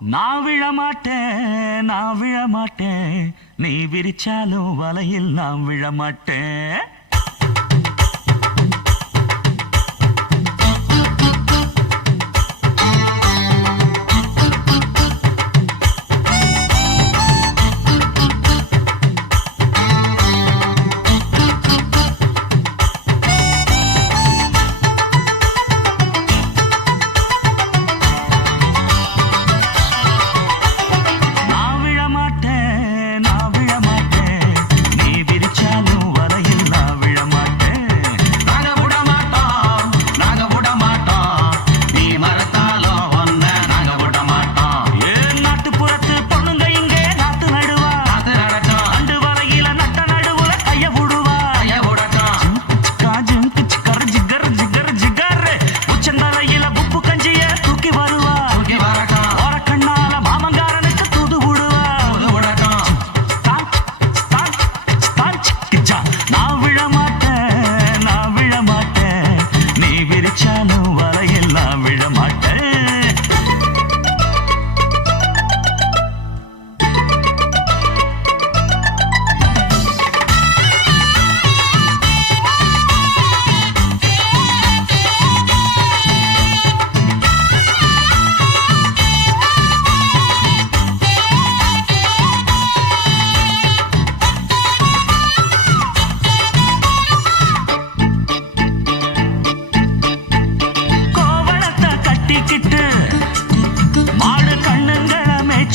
நான் விழமாட்டேன், நான் விழமாட்டேன், நீ விரிச்சாலும் வலையில் நான் விழமாட்டேன்.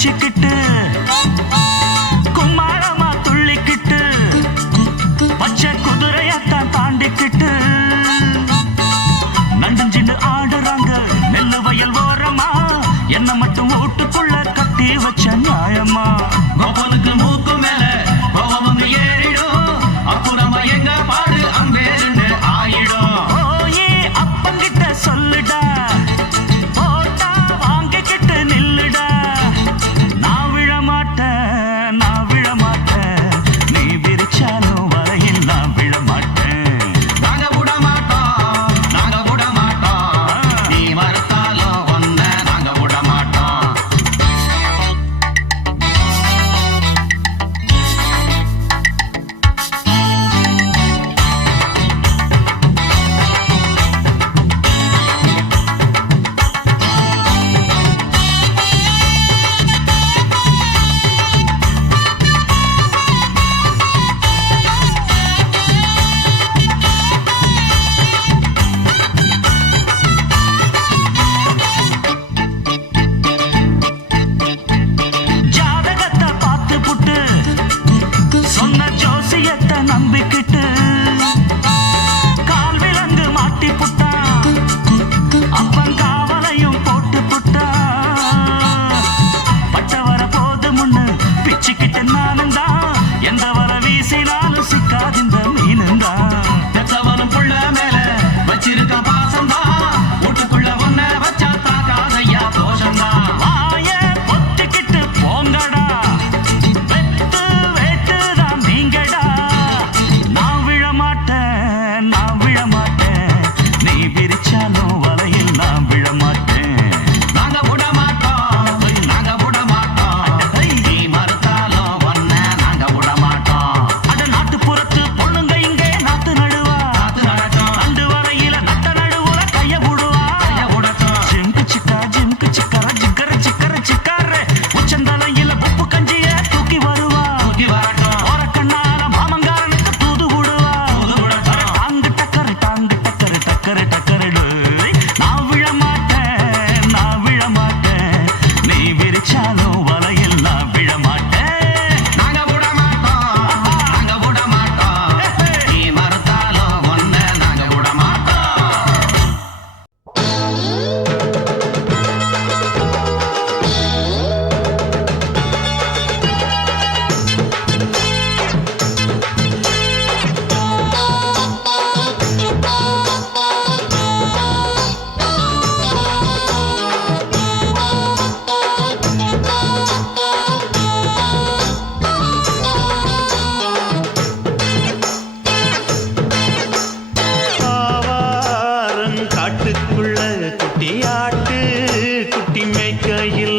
சிக்கிட்டு கும்மாளமா துள்ளிக்கிட்டு பச்சை குதிரையத்தான் தாண்டிக்கிட்டு நண்டுஞ்சின்னு ஆடுறாங்க நெல்லு வயல் ஓரமா என்ன மட்டும் ஓட்டுக்குள்ள கட்டி வச்ச நியாயமா கோபாலுக்கு மூக்கு மேல கோபம் ஏறிடும் அப்புறமா எங்க பாடு அம்பேருன்னு ஆயிடும். ஓயே அப்பங்கிட்ட சொல்லுடா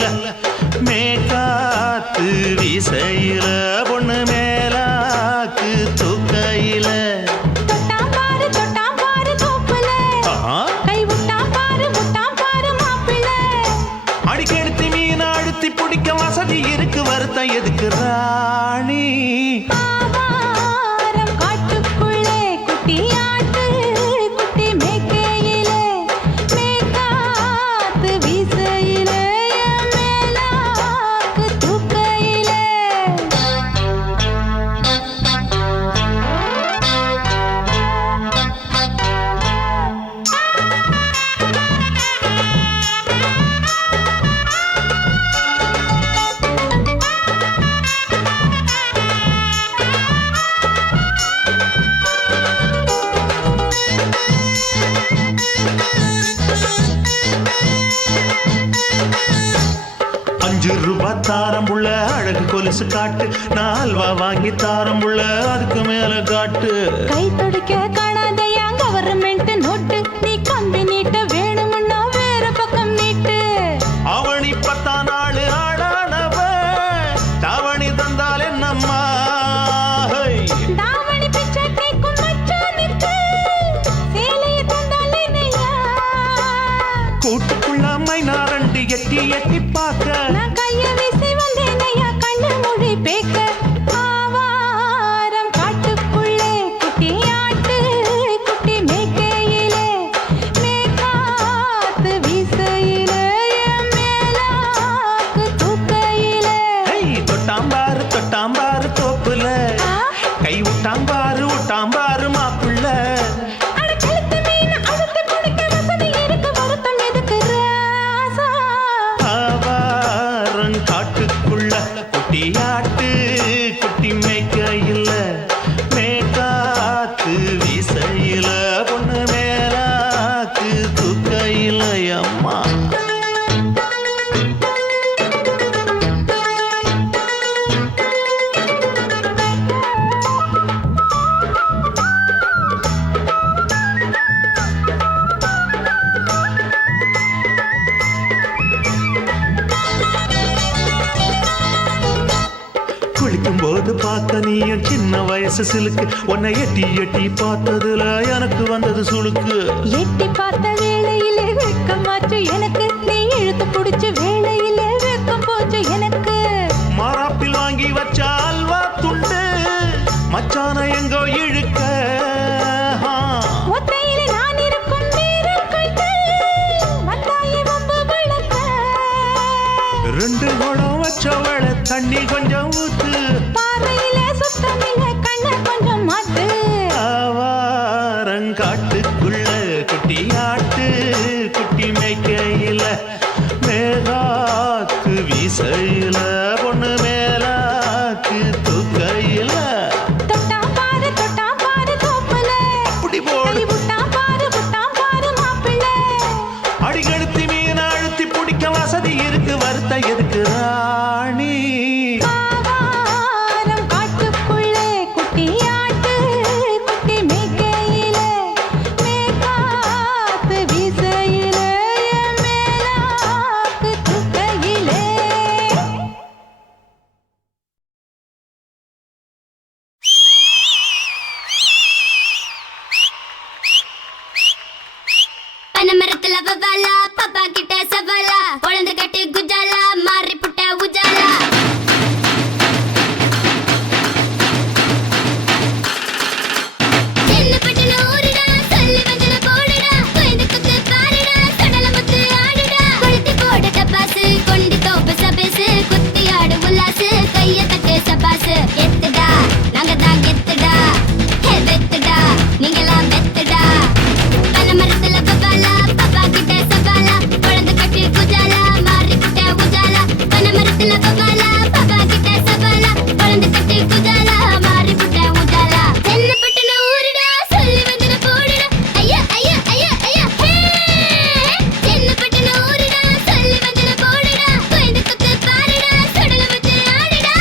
இல்ல மேகாத்து வீசையில பொண்ணு மேலாக்கு தூக்கையில அடிக்கெடுத்து மீன் அழுத்தி பிடிக்க வசதி இருக்கு வருத்தம் எதுக்கு ராணி ₹5 தாரம்புள்ள அழகு கொலுசு காட்டு நால்வா வாங்கி தாரம்புள்ள அதுக்கு மேல காட்டு கை துடிக்க காணாதையா கவர்மெண்ட் நோட்டு நீ கம்பி நீட்ட வேணும்னா வேற பக்கம் நீட்டு அவனி 10 நாள் ஆடானவ தாவணி தந்தால் என்னம்மா தாவணி பிச்சை கேக்கும் மச்சானுக்கு சேலைய தந்தால் என்னையா கூட்டுக்குள்ள மைனாரண்டி எட்டி எட்டி பார்க்க நான் கைய வீசி வந்தேனையா கண்ணு மொழி பேக்க ஆவாரம் காட்டுக்குள்ளே குட்டி ஆட்டு குட்டி மேய்க்கையிலே மேகாத்து வீசையிலே மேலாக்கு தூக்கையிலே தொட்டாம்பாரு தோப்புல கை விட்டாம்பாரு மாப்புள்ள அடக்கழுத்து மீன் அழுத்து பிடிக்க வசதி இருக்கு வருத்தம் எதுக்கு ராசா காட்டுக்குள்ள குட்டியாட்டு குட்டி மேய்க்கையில மேகாத்து வீசையில பொண்ணு மேலாக்கு தூக்கையில அம்மா குளிக்கும் போது பார்த்த நீயும் சின்ன வயசு சிலுக்கு உன்னை எட்டி எட்டி பார்த்ததுல எனக்கு வந்தது சுளுக்கு எட்டி பார்த்த வேளையிலே வெட்கமாச்சு எனக்கு நீ இழுத்து பிடிச்ச வேளையிலே வெட்கம் போச்சு எனக்கு மாறாப்பில் வாங்கி வச்ச அல்வா துண்டு மச்சான எங்கோ இழுக்க ஒத்தையிலே நான் இருக்கும் நேரம் கண்டு வந்தாயே வம்பு விளக்க 2 குடம் வச்சவள தண்ணி கொஞ்சம் ஊத்து பார்வையிலே சுத்தமில்ல கண்ண கொஞ்சம் மாத்து ஆவாரங்காட்டுக்குள்ள குட்டியாட்டு குட்டி மேய்க்கையில மேலாக்கு வீசையில பொண்ணு மேலாக்கு தூக்கையில தொட்டாம் பாரு தோப்புல அப்படி போடு கை விட்டாம் பாரு மாப்பிள்ளை அடிக்கெடுத்து மீன் அழுத்தி பிடிக்க வசதி இருக்கு வருத்தம் எதுக்கு ராணி ஆவாரம் காட்டுக்குள்ளே குட்டி ஆட்டு குட்டி மேய்க்கையிலே மேகாத்து வீசையிலே மேலாக்கு தூக்கையிலே பனமரத்துல வவாலா பாப்பா கிட்ட சவாலா குழந்தை கட்டி குஜாலா மாறி புட்ட உஜாலா என்ன பட்டன ஊருடா சொல்லி வந்தன போடுடா குழந்தை குத்து பாருடா சடல முத்து ஆடுடா கொளுத்தி போட டப்பாசு கொண்டி தோப்பு சபேசு குத்தி ஆடு உல்லாசு கைய தட்டு சபாசு எத்துடா நாங்க தான் கெத்துடா ஹே வெத்துடா நீங்களாம் வெத்துடா பனமரத்துல வவாலா பாப்பா கிட்ட சவாலா குழந்தை கட்டி குஜாலா மாறி புட்ட உஜாலா பனமரத்துல வவாலா பாப்பா கிட்ட சவாலா குழந்தை கட்டி குஜாலா மாறி புட்ட உஜாலா என்ன பட்டன ஊருடா சொல்லி வந்தன போடுடா ஐயா ஐயா ஐயா ஐயா ஹே என்ன பட்டன ஊருடா சொல்லி வந்தன போடுடா குழந்தை குத்து பாருடா சடல முத்து ஆடுடா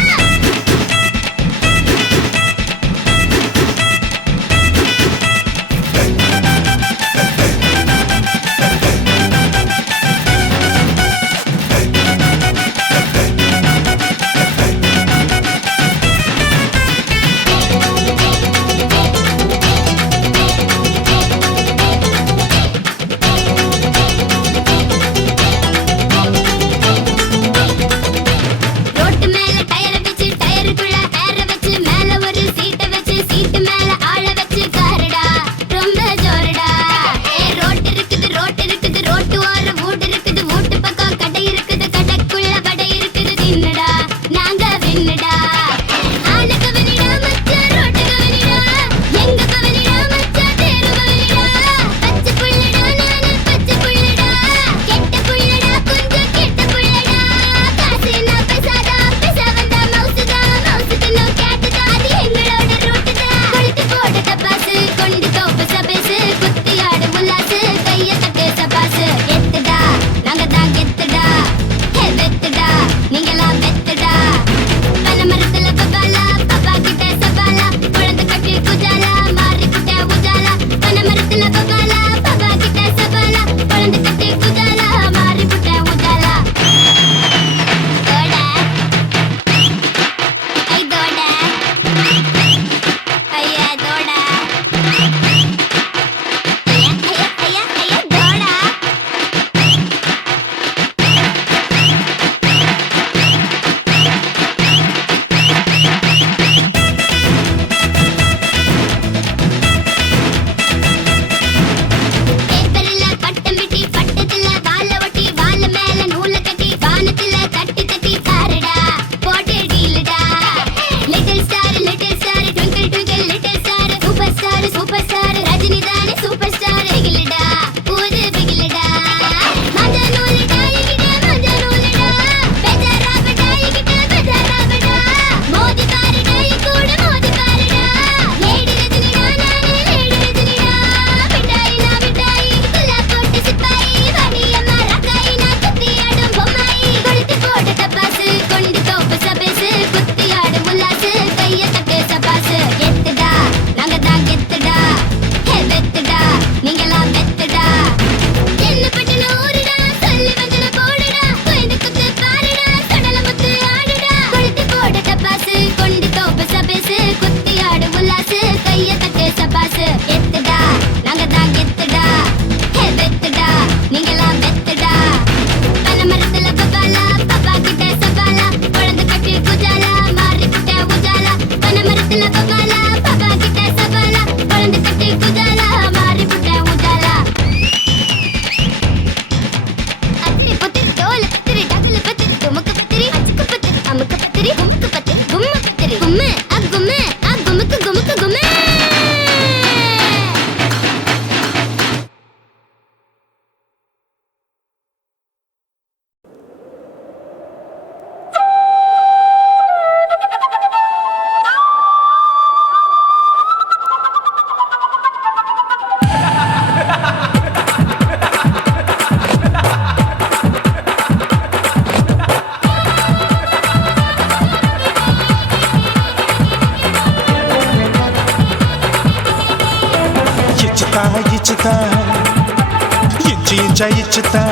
இச்சுதா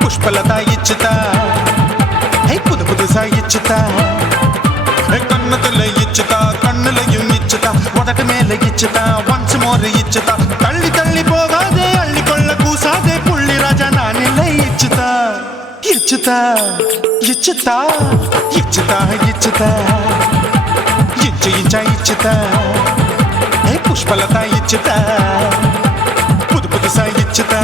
புஷ்பலதா இச்சுதா புது புதுசா இச்சுதா கண்ணத்துல இச்சுதா கண்ணுலையும் இச்சுதா உதட்டு மேல இச்சுதா ஒன்ஸ் மோர் இச்சுதா தள்ளி தள்ளி போகாதே அள்ளி கொள்ள கூசாதே புள்ளி ராஜா நான் இல்லை இச்சுதா இச்சுதா இச்சுதா இச்சுதா இச்சுதா இச்சு இச்சா இச்சுதா புஷ்பலதா இச்சுதா புது புதுசா இச்சுதா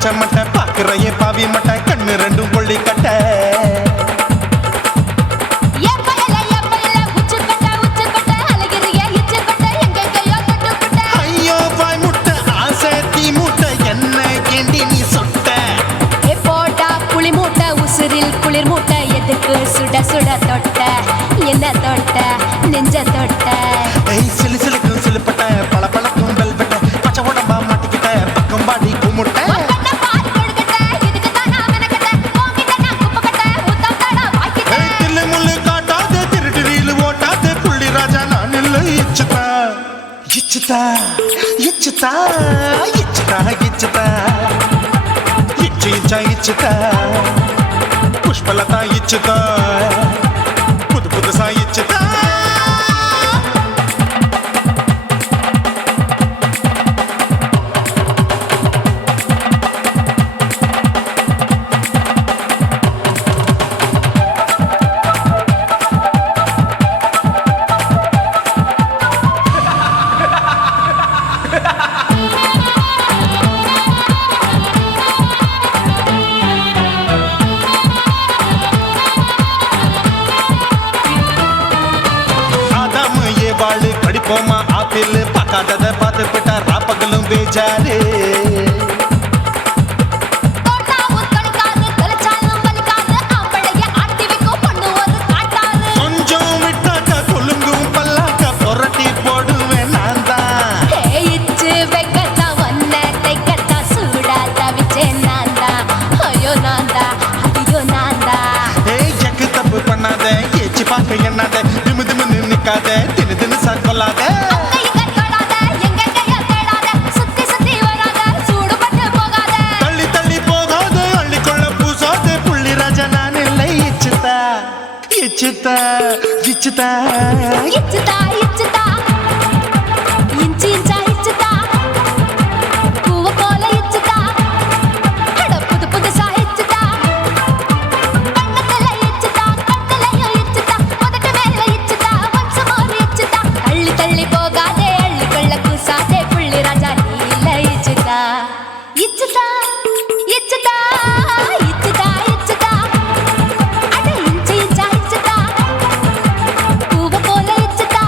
பச்சை மட்டை பாக்குறையே பாவி மட்டை கண்ணு ரெண்டும் கொள்ளி கட்ட ஐயோ பாய் முட்டை ஆசை தீ மூட்டை என்ன கேண்டி நீ சொட்ட போட்டா புளி மூட்டை உசுரில் குளிர் மூட்டை எதுக்கு சுட சுட தொட்ட என்ன தொட்ட நெஞ்ச தொட்ட சிலு சிலுக்கும் சிலுப்பட்ட பல பழக்கும் வெல்வெட்ட பச்சை உடம்பா மாட்டிக்கிட்ட பக்கம் பாடி குமுட்ட இச்சுதா இச்சுதா இச்சுதா இச்சுதா இச்சு இச்சா இச்சுதா புஷ்பலதா இச்சுதா புது புதுசா இச்சுதா வாழு கடிப்போமா ஆப்பிள் பார்க்காதத பார்த்து விட்டா ராப்பகலும் பேஜாரு கொஞ்சம் விட்டாக்க கொலுங்கும் பல்லாக்க புரட்டி போடுவேன் நான் தான் இச்சு வைக்கத்தான் வந்த தைக்கத்தான் சூடா தவிச்சேன் நான் தான் ஐயோ நான் தான் ஐயோ நான் தான் எக்கு தப்பு பண்ணாத ஏச்சு பார்க்க எண்ணாத திமு திமுன்னு நிக்காத தினு தினு சாக்கொள்ளாத தள்ளி தள்ளி போகாத அள்ளி கொள்ள பூசாத புள்ளி ராஜா நான் இல்லை இச்சுதா இச்சுதா இச்சுதா இச்சுதா இச்சுதா இஞ்சி இஞ்சா இச்சுதா பூவ போல இச்சுதா அட புது புதுசா இச்சுதா கண்ணத்துல இச்சுதா கண்ணுலயும் இச்சுதா உதட்டு மேல இச்சுதா ஒன்ஸ் மோர் இச்சுதா தள்ளி தள்ளி போகாதே அள்ளி கொள்ள கூசாதே புள்ளி ராஜா நீ இல்ல இச்சுதா இச்சுதா இச்சுதா இச்சுதா இச்சுதா அட இஞ்சி இஞ்சா இச்சுதா பூவ போல இச்சுதா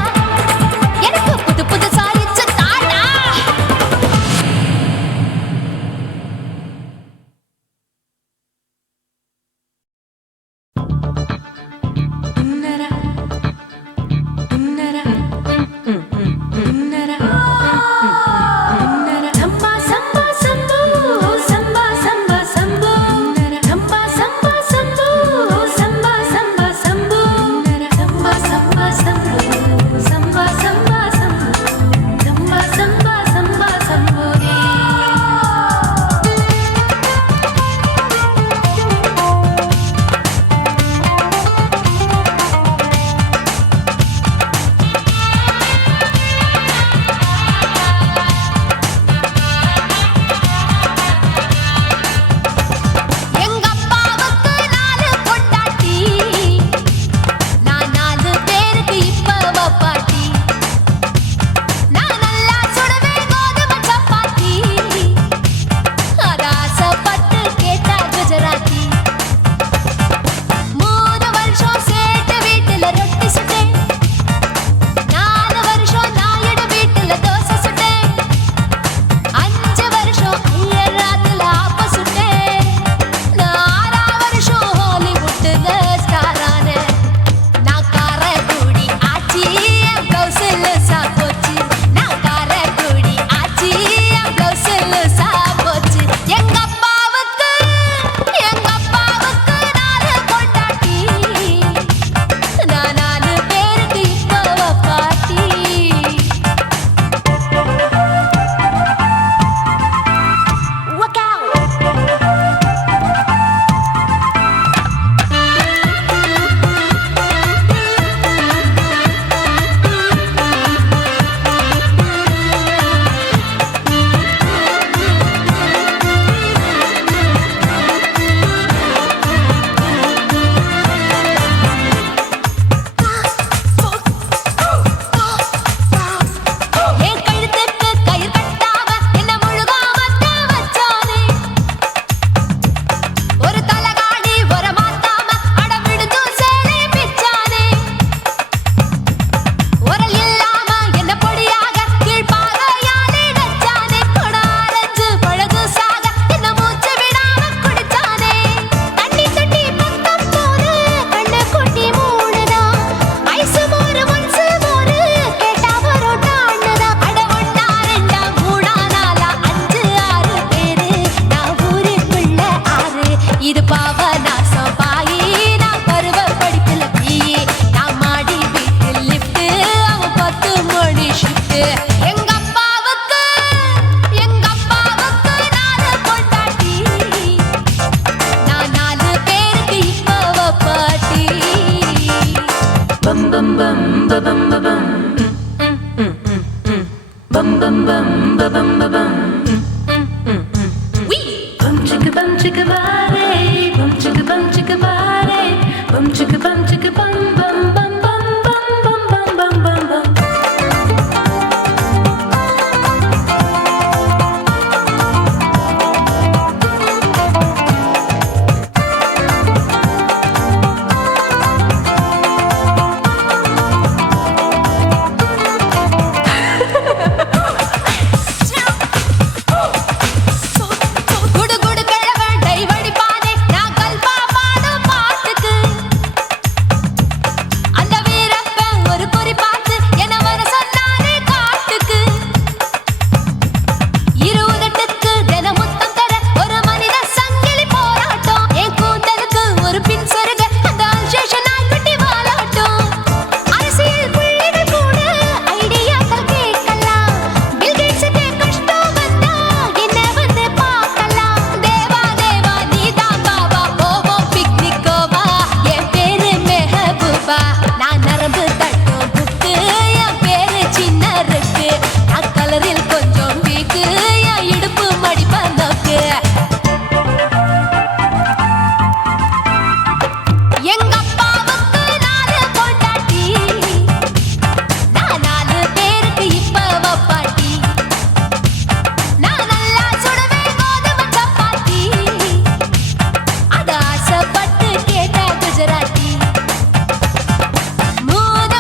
குடு கிழவன் டைவடி பானே நான் கல்பா பாடும் பாட்டுக்கு அந்த வீரப்பன் ஒரு குறி பார்த்து என்ன வர சொன்னானே காட்டுக்கு இருபதெட்டுக்கு தினமுத்தம் தர ஒரு மனித சங்கிலி போராட்டம் என் கூந்தலுக்கு ஒரு பின் சொருக அந்த அல்சேஷன் நாய்க்குட்டி வாலாட்டும் அரசியல் புள்ளிகள் கூட ஐடியாக்கள் கேட்கலாம் பில் கேட்ஸுக்கு கஷ்டம் வந்தா என்ன வந்து பார்க்கலாம் தேவா தேவா நீதான் பாபா போவோம் பிக்னிக்கோவா என் பேரு மெஹபூபா நான் நரம்பு தட்டும் புக்கு என் பேரு சின்ன இருக்கு நான் கலரில் கொஞ்சம் வீக்கு என் இடுப்பு மடிப்ப நோக்கு எங்க அப்பாவுக்கு 4 பொண்டாட்டி நான் 4 பேருக்கு இப்ப வப்பாட்டி நான் நல்லா சுடுவேன் கோதுமை சப்பாத்தி அது ஆசைப்பட்டு கேட்ட குஜராத்தி 3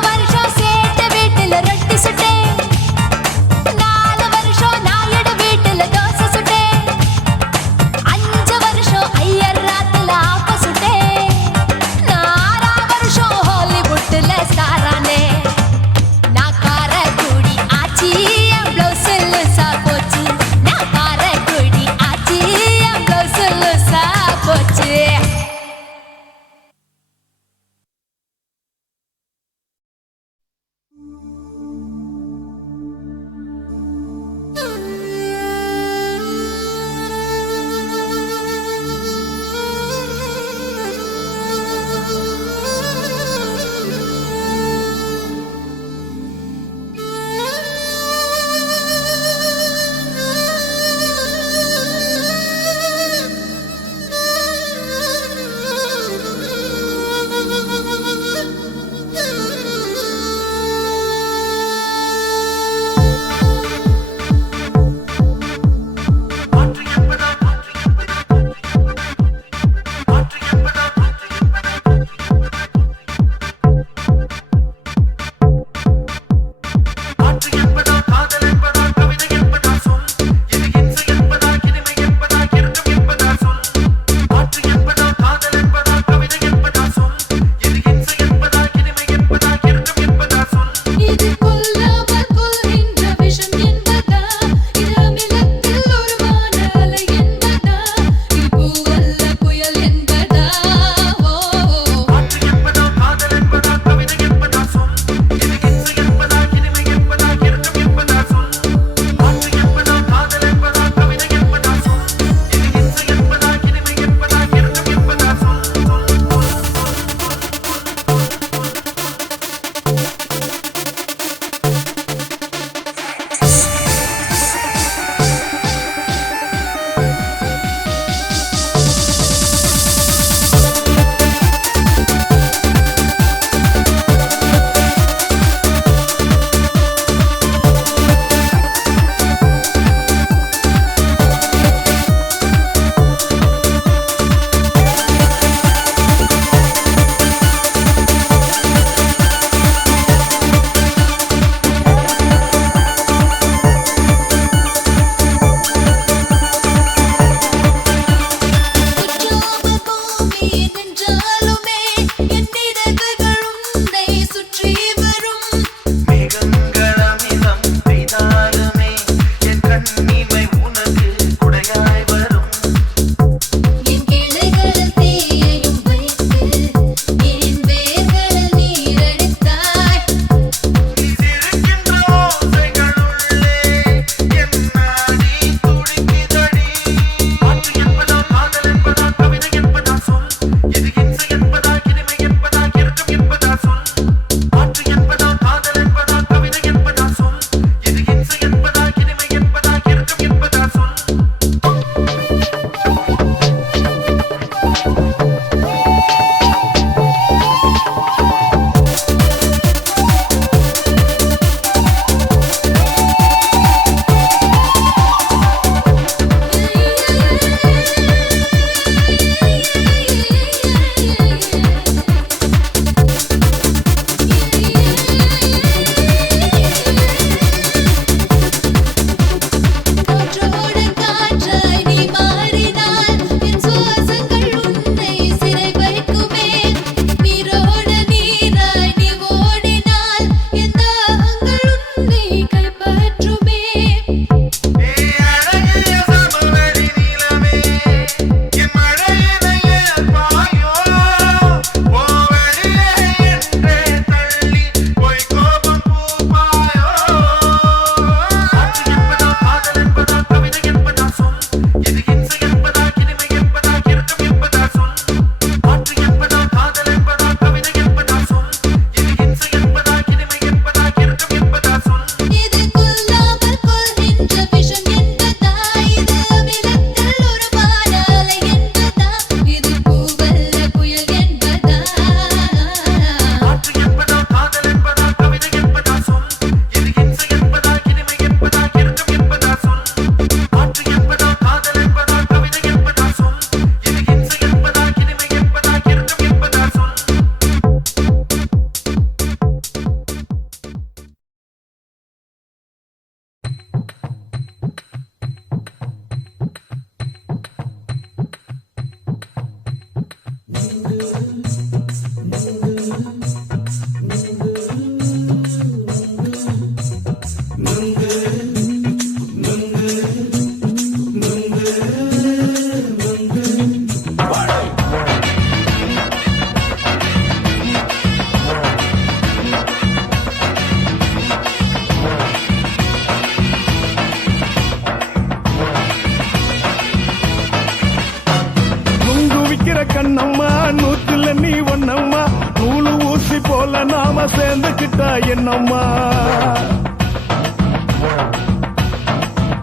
சேர்ந்துக்கிட்டா என்னம்மா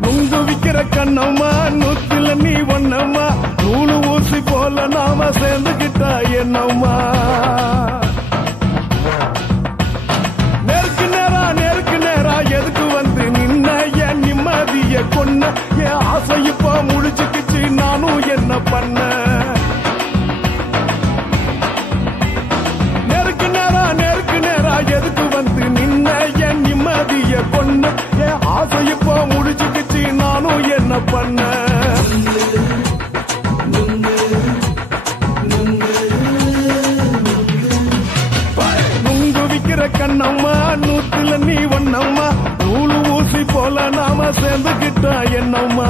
நுங்கு விக்கிற கண்ணம்மா நூத்துல நீ ஒன்னம்மா நூலு ஊசி போல நாம சேர்ந்துக்கிட்டா என்னம்மா நேருக்கு நேரா எதுக்கு வந்து நின்ன என் நிம்மதிய கொன்ன என் ஆசை இப்போ முடிச்சுக்கிச்சு நானும் என்ன பண்ண நேருக்கு நேரா எதுக்கு வந்து நின்ன என் நிம்மதிய கொன்ன என் ஆசை இப்போ முடிச்சுக்கிச்சு நானும் என்ன பண்ண நுங்கு விக்கிற கண்ணம்மா நூத்துல நீ ஒன்னம்மா நூலு ஊசி போல நாம சேர்ந்துக்கிட்டா என்னம்மா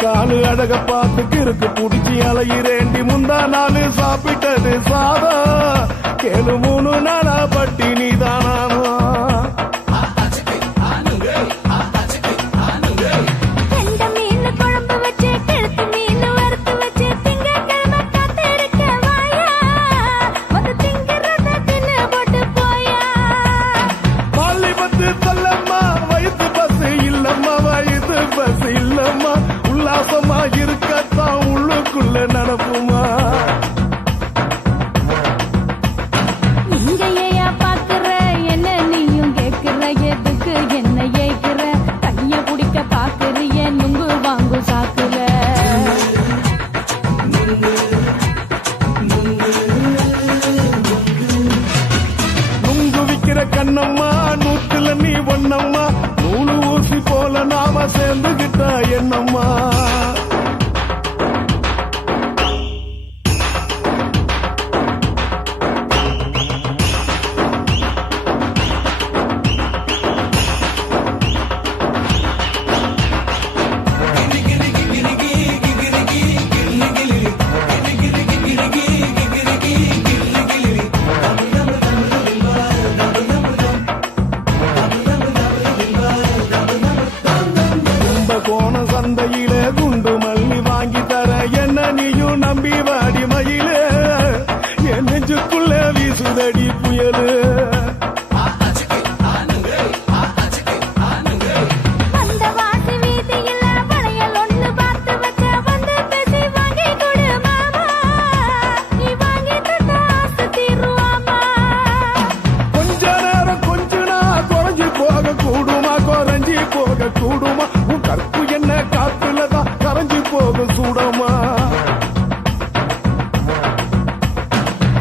காலு அழக பார்த்து கிறுக்கு புடிச்சி அலையிறேண்டி முந்தா நாலு சாப்பிட்டது சாதம் கேளு 3 நாளா பட்டினி தானாமா உல்லாசமா இருக்கத்தான் உள்ளுக்குள்ள நடப்புமா இங்க ஏயா பாக்குற என்ன நீயும் கேக்குற எதுக்கு என்ன ஏய்க்கிற கைய பிடிக்க பாக்குறிய நுங்கு வாங்கு சாக்குற நுங்கு விக்கிற கண்ணம்மா நூத்துல நீ ஒன்னம்மா நூலு ஊசி போல நாம சேர்ந்துகிட்டா என்னம்மா சந்தையிலே குண்டு மல்லி வாங்கி தர என்ன நீயும் நம்பி வாடி மயிலே என் நெஞ்சுக்குள்ள வீசுதடி புயலு கூடுமா உன் கற்பு என்ன காத்துலதான் கரைஞ்சி போக சூடமா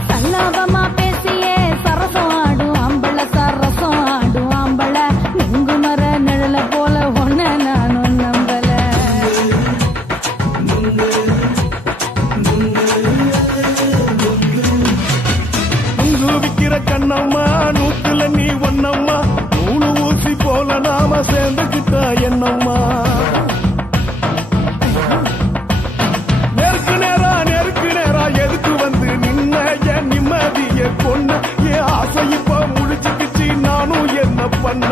சல்லாபமா பேசியே சரசம் ஆடும் ஆம்பள சரசம் ஆடும் ஆம்பள நுங்கு மர நிழல போல ஒன்ன நானும் நம்பல நுங்கு விக்கிற கண்ணம்மா நூத்துல நீ ஒன்னம்மா நூலு ஊசி போல நாம சேர்ந்துக்கிட்டா என்னம்மா நேருக்கு நேரா எதுக்கு வந்து நின்ன என் நிம்மதிய கொன்ன என் ஆசை இப்ப முடிச்சுக்கிச்சு நானும் என்ன பண்ண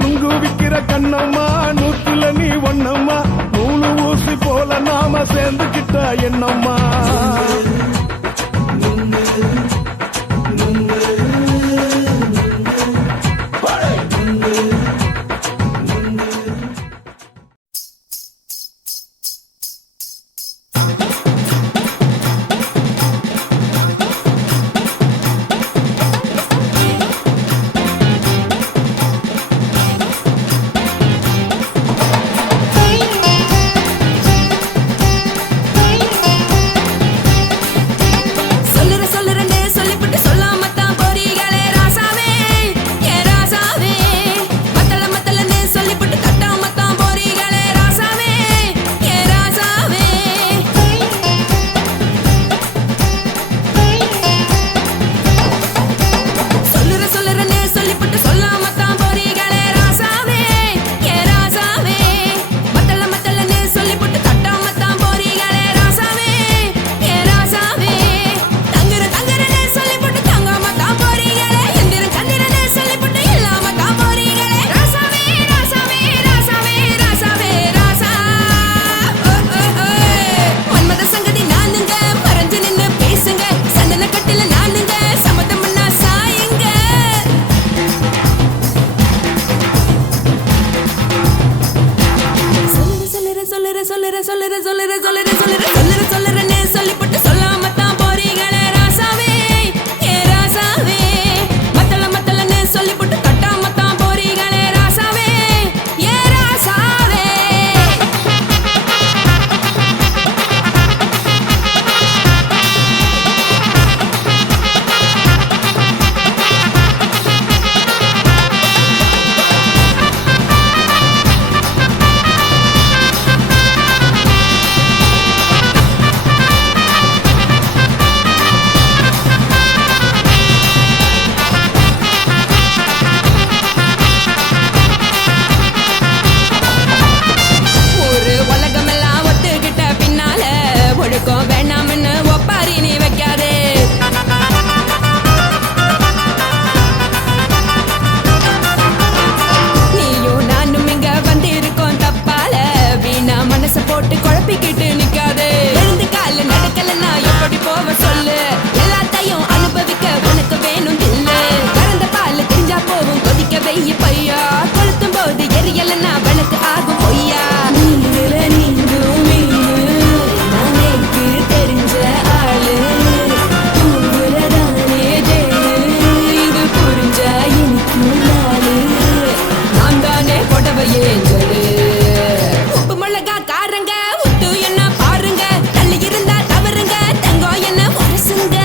நுங்கு விக்கிற கண்ணம்மா நூத்துல நீ ஒன்னம்மா நூலு ஊசி போல நாம சேர்ந்துக்கிட்டா என்னம்மா சொல்லுறேன்னு சொல்லிப்பட்டு சொல்லாமத்தான் போறீங்களே ராசாவே ஏ ராசாவே மத்தளன்னு சொல்லிப்பட்டு கட்டாமத்தான் போறீங்களே ராசாவே ஏ ராசாவே ஒரு உலகமெல்லாம் ஒத்துக்கிட்ட பின்னால ஒழுக்கம் வேணாம்னு ஒப்பாரி நீ வைக்காதே நீயும் நானும் இங்க வந்திருக்கோம் தப்பால வீணா மனச போட்டு குழப்பிக்கிட்டு நிக்காதே எழுந்து கால நடக்கலன்னா எப்படி போவ சொல்லு எல்லாத்தையும் அனுபவிக்க உனக்கு வேணும் தில்லு கறந்த பால் தெரிஞ்சா போவும் கொதிக்க வெய்ய பையா கொளுத்தும் போது எரியலன்னா விளக்கு ஆகும் பொய்யா நீங்கள நீங்களும் நாளைக்கு தெரிஞ்ச ஆளு உங்களதானே தேடு இது புரிஞ்சா எனக்கும் நாளு நான் தானே கொடவையே ஜடு உப்பு மிளகா காரங்க உத்து என்ன பாருங்க தள்ளி இருந்தா தவறுங்க தங்கம் என்ன உரசுங்க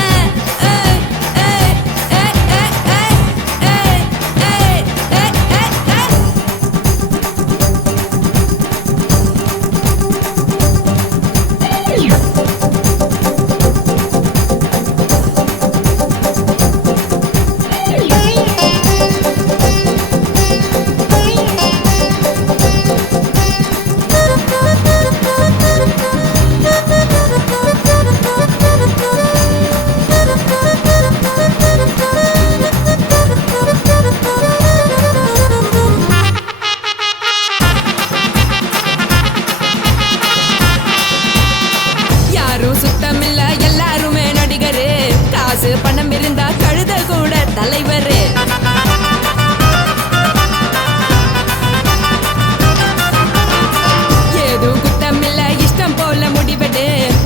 யாரும் சுத்தமில்ல எல்லாருமே நடிகரு காசு பணம் இருந்தா கழுத கூட தலைவரு ஏதும் குத்தமில்ல இஷ்டம் போல முடிவெடு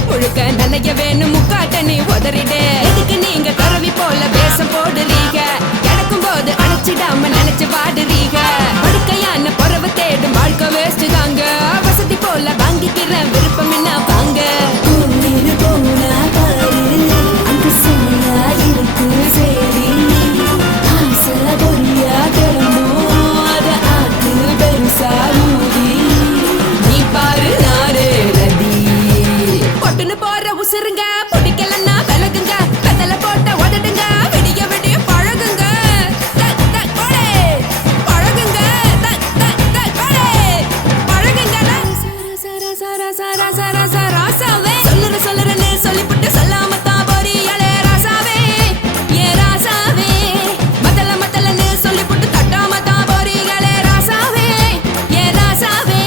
முழுக்க நனைய வேணும் முக்காட்ட நீ உதறிடு எதுக்கு நீங்க துறவி போல வேஷம் போடுறீங்க கிடக்கும் போது அணைச்சிடாம நினைச்சு வாடுறீங்க படுக்கையான பறவை தேடும் வாழ்க்கை வேஸ்ட் தாங்க வசதி போல வாங்கிக்கிற விருப்பம் என்ன வாங்க போனா பாரு அங்க சுமையா இருக்கு சரி ஆசை பொரியா கிளம்பும் அத ஆத்து பெருசா ஊதி நீ பாரு நானே ரதி பொட்டுன்னு போற உசுருங்க பிடிக்கலன்னா விலகுங்க கதல போட்ட உதடுங்க விடிய விடிய பழகுங்க பழகுங்க பழகுங்க ராசாவே சொல்லுறேன்னு சொல்லிப்புட்டு சொல்லாமத்தான் போறீங்களே ராசாவே ஏ ராசாவே மத்தளன்னு சொல்லிப்புட்டு தட்டாமத்தான் போறீங்களே ராசாவே ஏ ராசாவே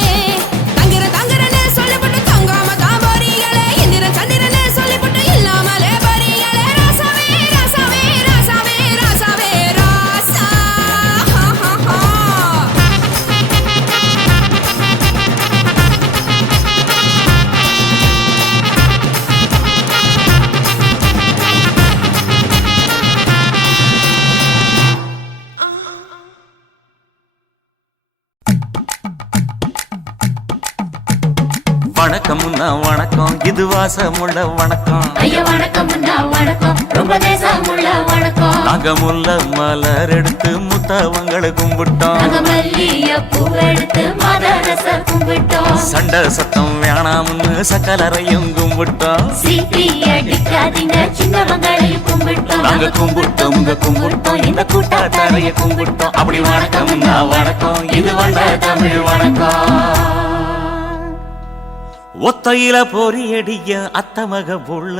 தங்குறேன்னு சொல்லிப்புட்டு தங்காமத்தான் போறீங்களே இந்திரன் சந்திரன்னு சொல்லிப்புட்டு இல்லாமலே போறீங்களே ராசாவே ராசாவே ராசாவே ராசாவே ராசா வணக்கம்னா வணக்கம் இது வாசமுள்ள வணக்கம் ஐயா வணக்கம் வணக்கம் ரொம்ப தேசமுள்ள வணக்கம் நாங்க முல்ல மலர் எடுத்து முத்தவங்களை கும்பிட்டோம் நாங்க மல்லிய பூவெடுத்து மதரச கும்பிட்டோம் சண்டை சத்தம் வேணாம்னு சக்கலரையும் கும்பிட்டோம் சீட்டி அடிக்காதீங்க சின்னவங்களையும் கும்பிட்டோம் நாங்க கும்பிட்டோம் கும்பிட்டோம் இந்த கூட்டாத்தாரைய கும்பிட்டோம் அப்படி வணக்கம்னா வணக்கம் இது வந்த தமிழ் வணக்கம் ஒத்தையில பொறியடிய அத்தமக புள்ள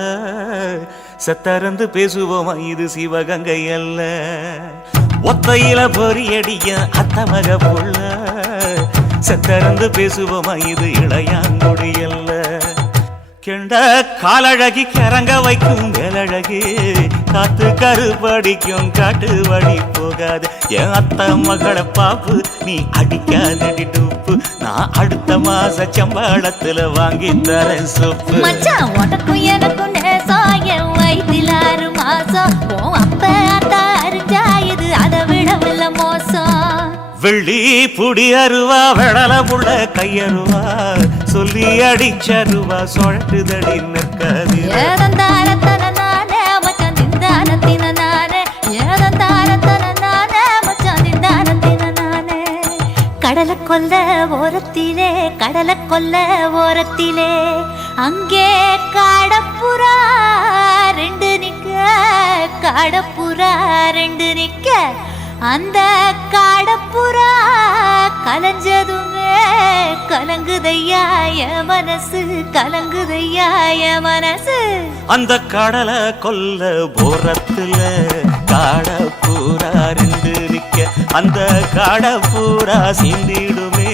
சத்தரந்து பேசுவோமா இது சிவகங்கை அல்ல ஒத்தையில பொறியடிய அத்தமக புள்ள சத்தரந்து பேசுவோமா இது இளையாங்குடி அல்ல கெண்ட காலழகி கரங்க வைக்கும் வேலழகு காத்து கருப்படிக்கும் காட்டு வழி போகாது என் அத்த மகளை பாப்பு நீ அடிக்காதடி டூப்பு நான் அடுத்த மாச சம்பளத்துல வாங்கி தரேன் சோப்பு மச்சான் உனக்கும் எனக்கும் நேசம் என் வயிற்றில் 6 மாசம் உன் அப்ப அத்தா அறிஞ்சா இது அதை விடவில்லை மோசம் வெள்ளி புடி அருவா வெடல புள்ள கையருவா சொல்லி அடிச்சருவா சொழட்டுதடி நிற்காது ஏதந்தாரத்தன நானே மச்சான் திந்தானத்தின நானே ஏதந்தாரத்தன நானே மச்சான் திந்தானத்தின நானே கடலை கொல்ல ஓரத்திலே அங்கே காடப்புறா 2 நிக்க அந்த காடப்புறா கலஞ்சதுமே கலங்குதையா என் மனசு அந்த கடலை கொல்ல போரத்துல காடப்பூரா 2 நிக்க அந்த காடப்பூரா சிந்திடுமே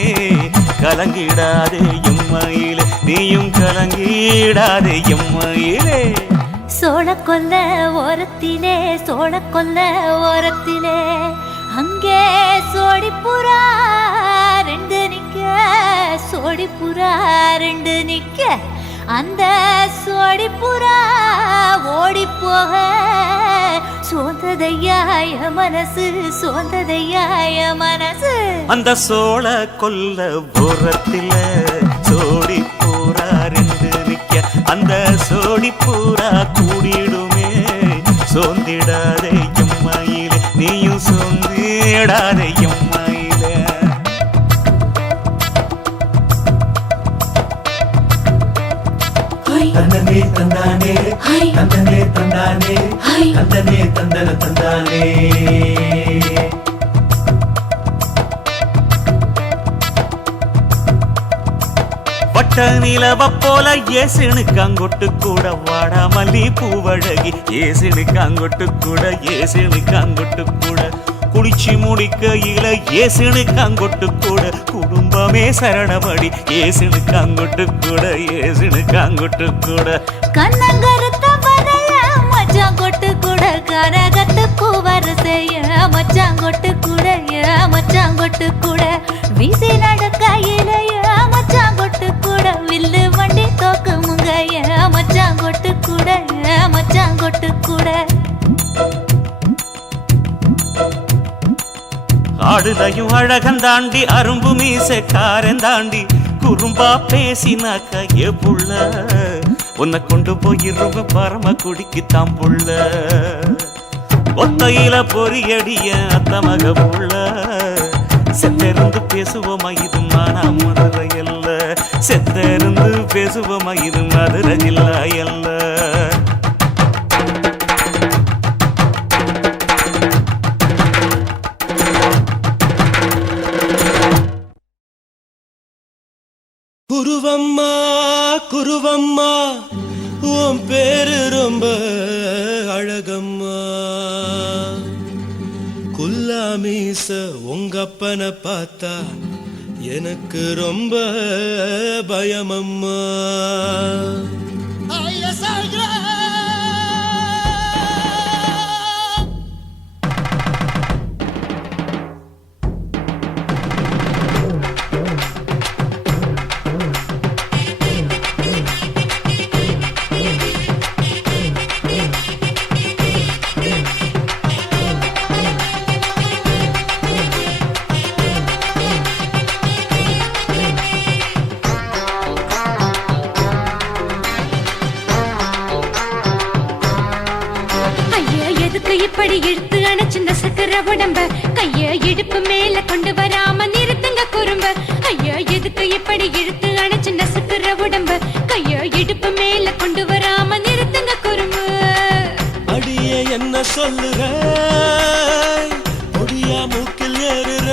கலங்கிடாதே எம்மையிலே நீயும் கலங்கிடாதே எம்மையிலே சோழக்கொல்ல ஓரத்திலே அங்கே சோடிப்புறா 2 நிக்க அந்த சோடிப்புறா ஓடி போக சோந்ததையாய மனசு அந்த சோழ கொல்ல புறத்தில சோடி பூரா 2 நிக்க அந்த சோடி பூரா கூடிடுமே சோந்திடாதே எம்மையிலே நீயும் சோந்திடாதே எம்மையிலே தந்தனே தந்தானே தந்தனே தந்தானே தந்தனே தந்தன தந்தானே வட்ட நிலவ போல ஏசுனுக்காங்கொட்டு கூட வாடா மல்லி பூவழகி ஏசுனுக்காங்கொட்டு கூட குளிச்சு முடிக்கையில ஏசுனுக்காங்கொட்டு கூட குடும்பமே சரணபடி ஏசுனுக்காங்கொட்டு கூட கண்ணங்கருத்த வரைய மச்சாங்கொட்டு கூட கரகத்துக்கு வரிசைய மச்சாங்கொட்டு கூட வீசி நடக்கையிலைய மச்சாங்கொட்டு கூட வில்லு வண்டி தோக்குமுங்கைய மச்சாங்கொட்டு கூட ஆடுலையும் அழகந்தாண்டி அரும்பு மீசக்காரன் தாண்டி குறும்பா பேசினாக்க ஏ புள்ள உன்னை கொண்டு போயிருவ பரம குடிக்கு தாம்புள்ள ஒத்தையில பொறியடிய அத்த மக புள்ள செத்திருந்து பேசுவோமா இது மானா மதுரை அல்ல செத்திருந்து பேசுவோமா இது மதுரை ஜில்லா அல்ல குருவம்மா உன் பேரு ரொம்ப அழகம்மா குல்லாமீச உங்கப்பனை பார்த்தா எனக்கு ரொம்ப பயமம்மா இப்படி இழுத்து அணைச்சிருந்த சக்கர உடம்ப கைய இடுப்பு மேல கொண்டு வராம நிறுத்துங்க குறும்ப ஐயா எதுக்கு இப்படி இழுத்து அணைச்சிருந்த சக்கர உடம்ப கைய இடுப்பு மேல கொண்டு வராம நிறுத்துங்க குறும்பு அடியே என்ன சொல்லுற முடியா மூக்கில் ஏறுற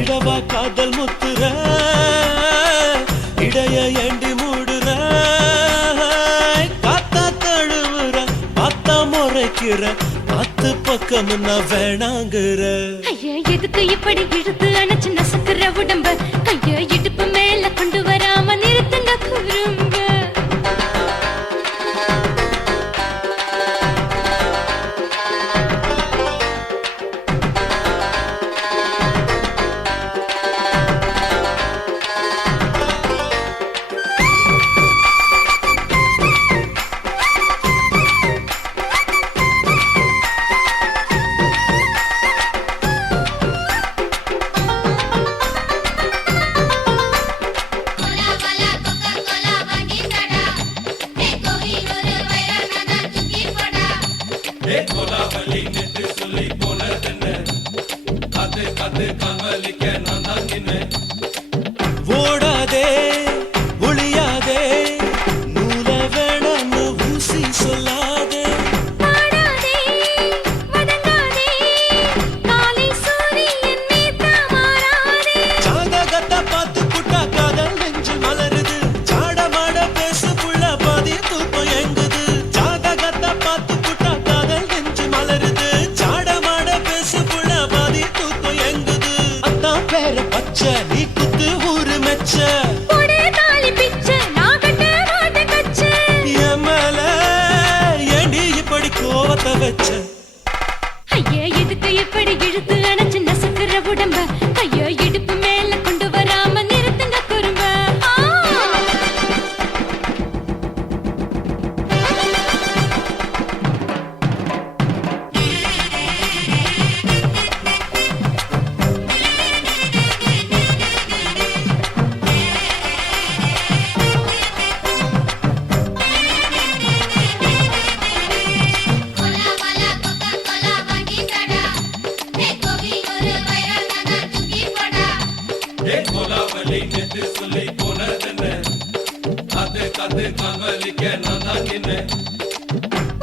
இடவா காதல் முத்துற இடைய ஏண்டி மூடுற காத்தா தழுவுற பார்த்தா முறைக்கிற பத்து பக்கம் நான் வேணாங்குற ஐயா எதுக்கு இப்படி இழுத்து அணைச்சு நசுக்குற உடம்ப கைய இடுப்பு மேல கொண்டு வராம நிறுத்துங்க குறும்ப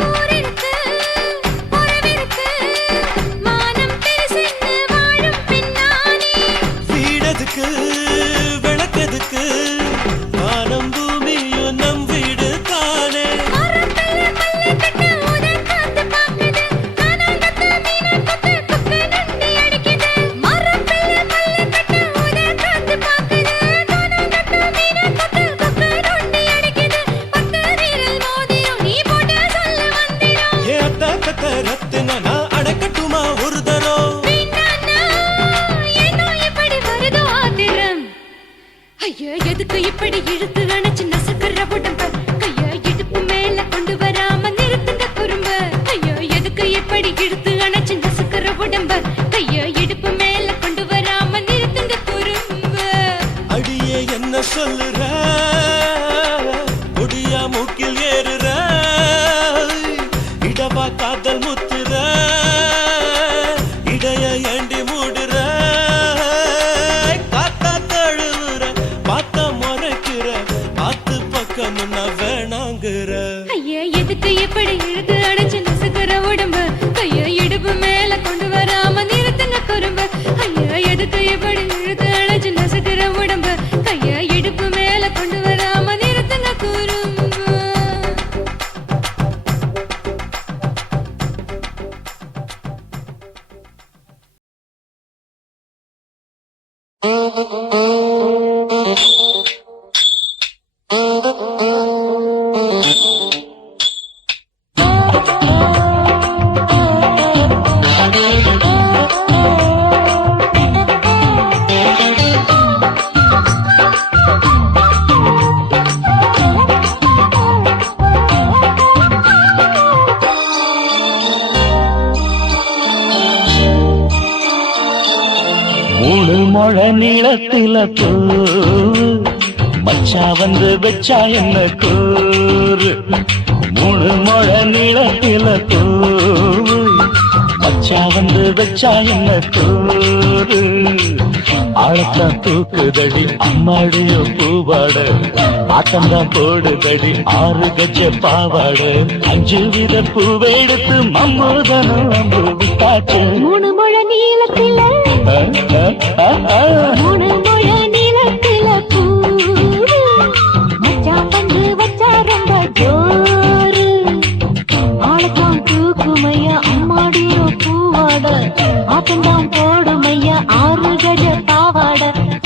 ஊரிருக்கு, உறவிருக்கு, மானம் பெருசென்று வாழும் பெண்ணானே. வீடதுக்கு விளக்கதுக்கு வானம் பூமியும் நம் வீடு தானே. மரத்துல மல்லி கட்டு உதன் காத்து பாக்குது, கானாங்கத்து மீனாங்கத்து குக்கு நண்டி அடிக்குது. மரத்துல மல்லி கட்டு உதன் காத்து பாக்குது, கானாங்கத்து மீனாங்கத்து குக்கு நண்டி அடிக்குது. பத்து வீரல் மோதியும் நீ போட்டு சொல்ல வந்திடும். ஏ அத்த கத்த ரத்தின நான் அடக்கட்டுமா ஒரு தரம். வேண்டாண்ணா, ஏனோ இப்படி வருதோ ஆத்திரம். ஐயோ, எதுக்கு இப்படி இழுத்து அணைச்சு நசுக்குற உடம்ப? கைய இடுப்பு மேல கொண்டு வராம நிறுத்துங்க குறும்ப. ஐயோ, எதுக்கு இப்படி இழுத்து அணைச்சு நசுக்குற உடம்ப? கைய இடுப்பு மேல கொண்டு வராம நிறுத்துங்க குறும்ப. அடியே என்ன சொல்லுற, முடியா மூக்கில் ஏறுற, இடவா காதல் முத்துற, இடைய ஏண்டி மூடுற, காத்தா தழுவுற, பார்த்தா முறைக்கிற, ஆத்து பக்கம் நான் வேணாங்குற. ஐயா, எதுக்கு இப்படி இழுத்து அணைச்சு நசுக்குற உடம்ப? கைய இடுப்பு மேல கொண்டு வராம நிறுத்துங்க குறும்ப. ஐயா, எதுக்கு இப்படி இழுத்து அணைச்சு நசுக்குற உடம்ப? கைய இடுப்பு மேல கொண்டு வராம நிறுத்துங்க குறும்ப. மூணு முழ நீளத்தில பூ மச்சா வந்து வச்சா என்ன கூறு. மூணு முழ நீளத்தில பூ மச்சா வந்து வச்சா என்ன கூறு. ஆழத்தான் தூக்குதடி அம்மாடிய பூவாட, ஆட்டம்தான் போடுதடி 6 கஜ பாவாட. 5 வித பூவை எடுத்து மம்மூதனும் அம்பு விட்டாச்சு. மூணு முழ நீளத்தில மூணு முழ நீளத்தில பூ மச்சான் வந்து வச்சா ரொம்ப ஜோரு. ஆளத்தான் தூக்குமையா அம்மாடியோ பூவாட, ஆட்டம்தான் போடுமையா 6 கஜ பாவாட.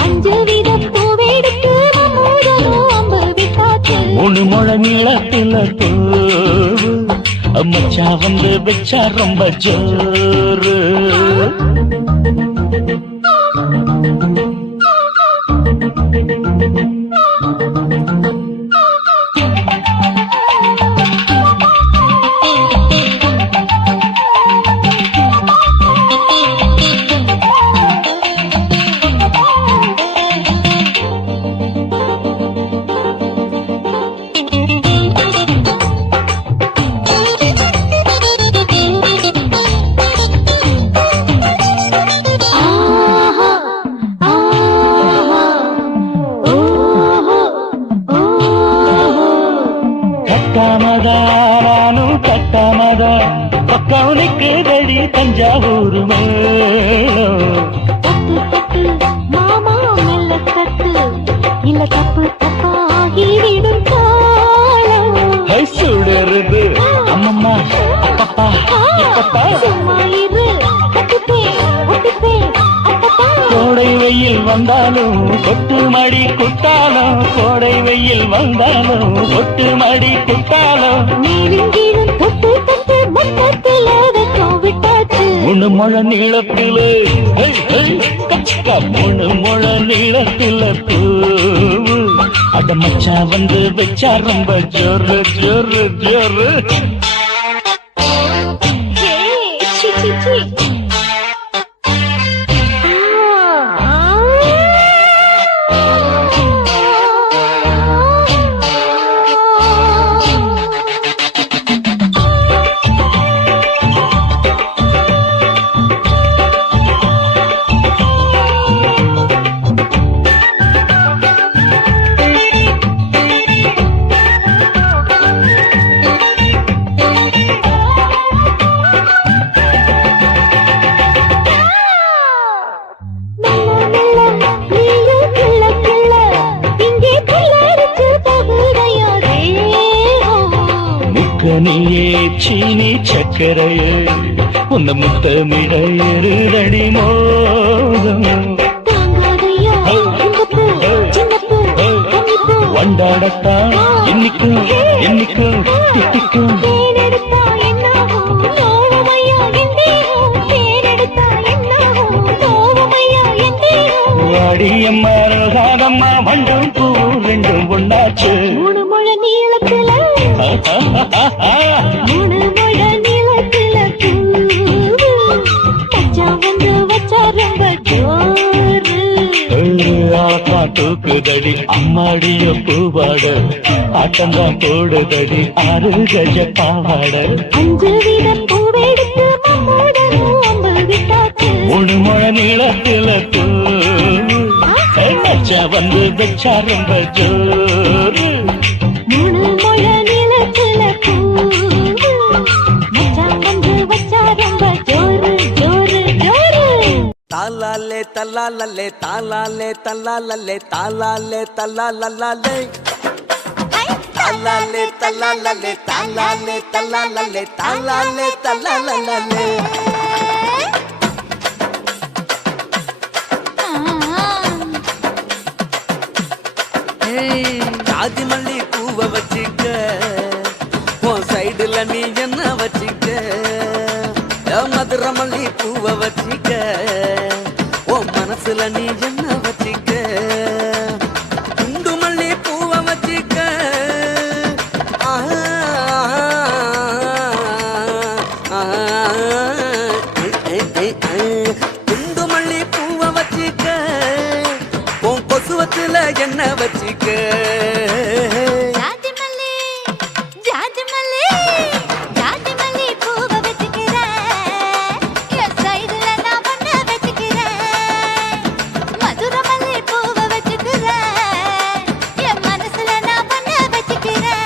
5 வித பூவெடுத்து மம்மூதனோ அம்பு விட்டாச்சு. மூணு முழ நீளத்தில பூ மச்சா வந்து வச்சா ரொம்ப ஜோரு. கட்டாமதானும் கட்டாமதா பக்கம் நிற்குதடி தஞ்சாவூர் மேளம். தட்டு தட்டு மாமா மெல்ல தட்டு, இல்ல தப்பு தப்பாகிவிடும் காலம். ஹை சுடருது அம்மம்மா அப்பப்பா இப்பப்பா. சும்மா இரு, ஒட்டிப்பேன் ஒட்டிப்பேன் அப்பப்பா. கோடை வெயில் வந்தாலும் கொட்டு மடி குட்டாலும், கோடை வெயில் வந்தாலும் கொட்டு மடி குட்டாலும். மேலும் கீழும் தொட்டு தொட்டு மொத்தத்தில் வெக்கம் விட்டாச்சு. மூணு முழ நீளத்தில கச்சக்கா, மூணு முழ நீளத்தில பூவு அட மச்சா வந்து வச்சா ரொம்ப ஜோரு ஜோரு ஜோரு. ஏ, சி, சி, சி. கனியே சீனி சக்கரையே உன்ன முத்தமிட எருதடி மோகம் வண்டாடத்தான் என்னைக்கும் என்னைக்கும் திட்டிக்கும் வாடியம்மா ரோசாதம்மா வண்டும் பூ ரெண்டும் ஒண்ணாச்சு மூணு முழ நீளத்துல மூணு முழ நீளத்துல மச்சான் வந்து வச்சா ரொம்ப ஜோரு ஆக்கா தூக்குதடி அம்மாடிய பூவாட ஆட்டம்தான் போடுதடி 6 கஜ பாவாட 5 வீதம் பூவெடுத்து மம்மோடனும் அம்பு விட்டாச்சு 3 முழ நீளத்துல மச்சா வந்து வச்சா ரொம்ப ஜோரு 3 முழ நீளத்துல மச்சான் வந்து வச்சா ரொம்ப ஜோரு ஜோரு ஜோரு தாலாலே தல்லாலே தாலாலே தல்லாலே தாலாலே தல்லாலே தாலாலே தல்லாலே தாலாலே தல்லாலே தாலாலே தல்லாலே ஜாதி மல்லி பூவை வச்சிக்க உன் சைடுல நீ என்ன வச்சிக்க மதுரை மல்லி பூவை வச்சிக்க உன் மனசுல நீ என்ன வச்சிக்க குண்டு மல்லி பூவை வச்சிக்க குண்டு மல்லி பூவை வச்சிக்க உன் கொசுவத்துல என்ன வச்சிக்க ஜாதி மல்லி ஜாதி மல்லி பூவை வச்சுக்கிறேன் என் சைடுல நான் பண்ண வச்சுக்கிறேன் மதுரை மல்லி பூவை வச்சுக்கிறேன் என் மனசுல நான் பண்ண வச்சுக்கிறேன்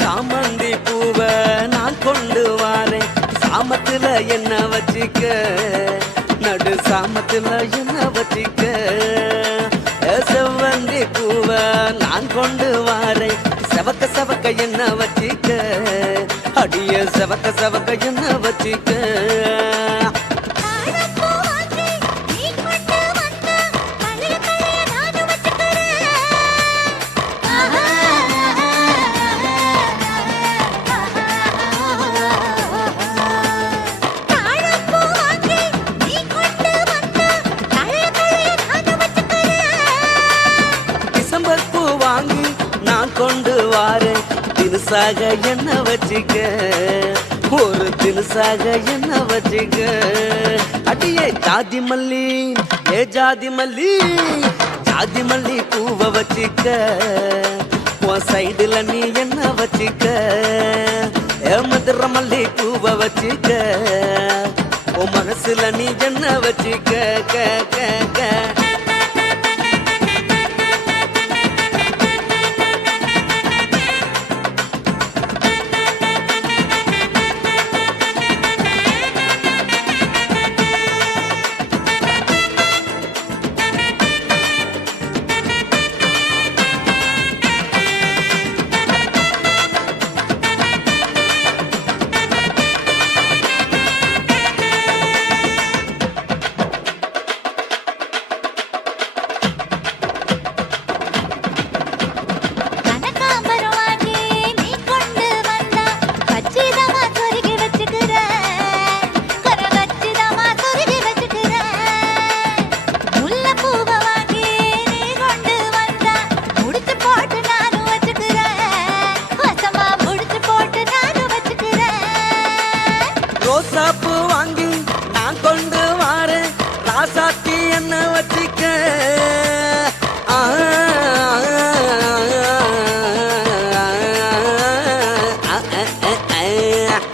சாமந்தி பூவை நான் கொண்டு வாரேன் சாமத்துல என்ன வச்சிக்க நடு சாமத்துல என்ன வச்சிக்க செவ்வந்தி பூவை நான் கொண்டு வாரேன் செவக்க செவக்க என்ன வச்சிக்க அடிய செவக்க செவக்க என்ன வச்சிக்க டிசம்பர் பூ வாங்கி நான் கொண்டு வாரேன் தினுசாக என்ன வச்சிக்க ஒரு தினுசாக என்ன வச்சிக்க அடியே ஜாதி மல்லி ஏ ஜாதி மல்லி பூவை வச்சிக்க உன் சைடுல நீ என்ன வச்சிக்க ஏ மதுரை மல்லி பூவை வச்சிக்க உன் மனசுல நீ என்ன வச்சிக்க க க க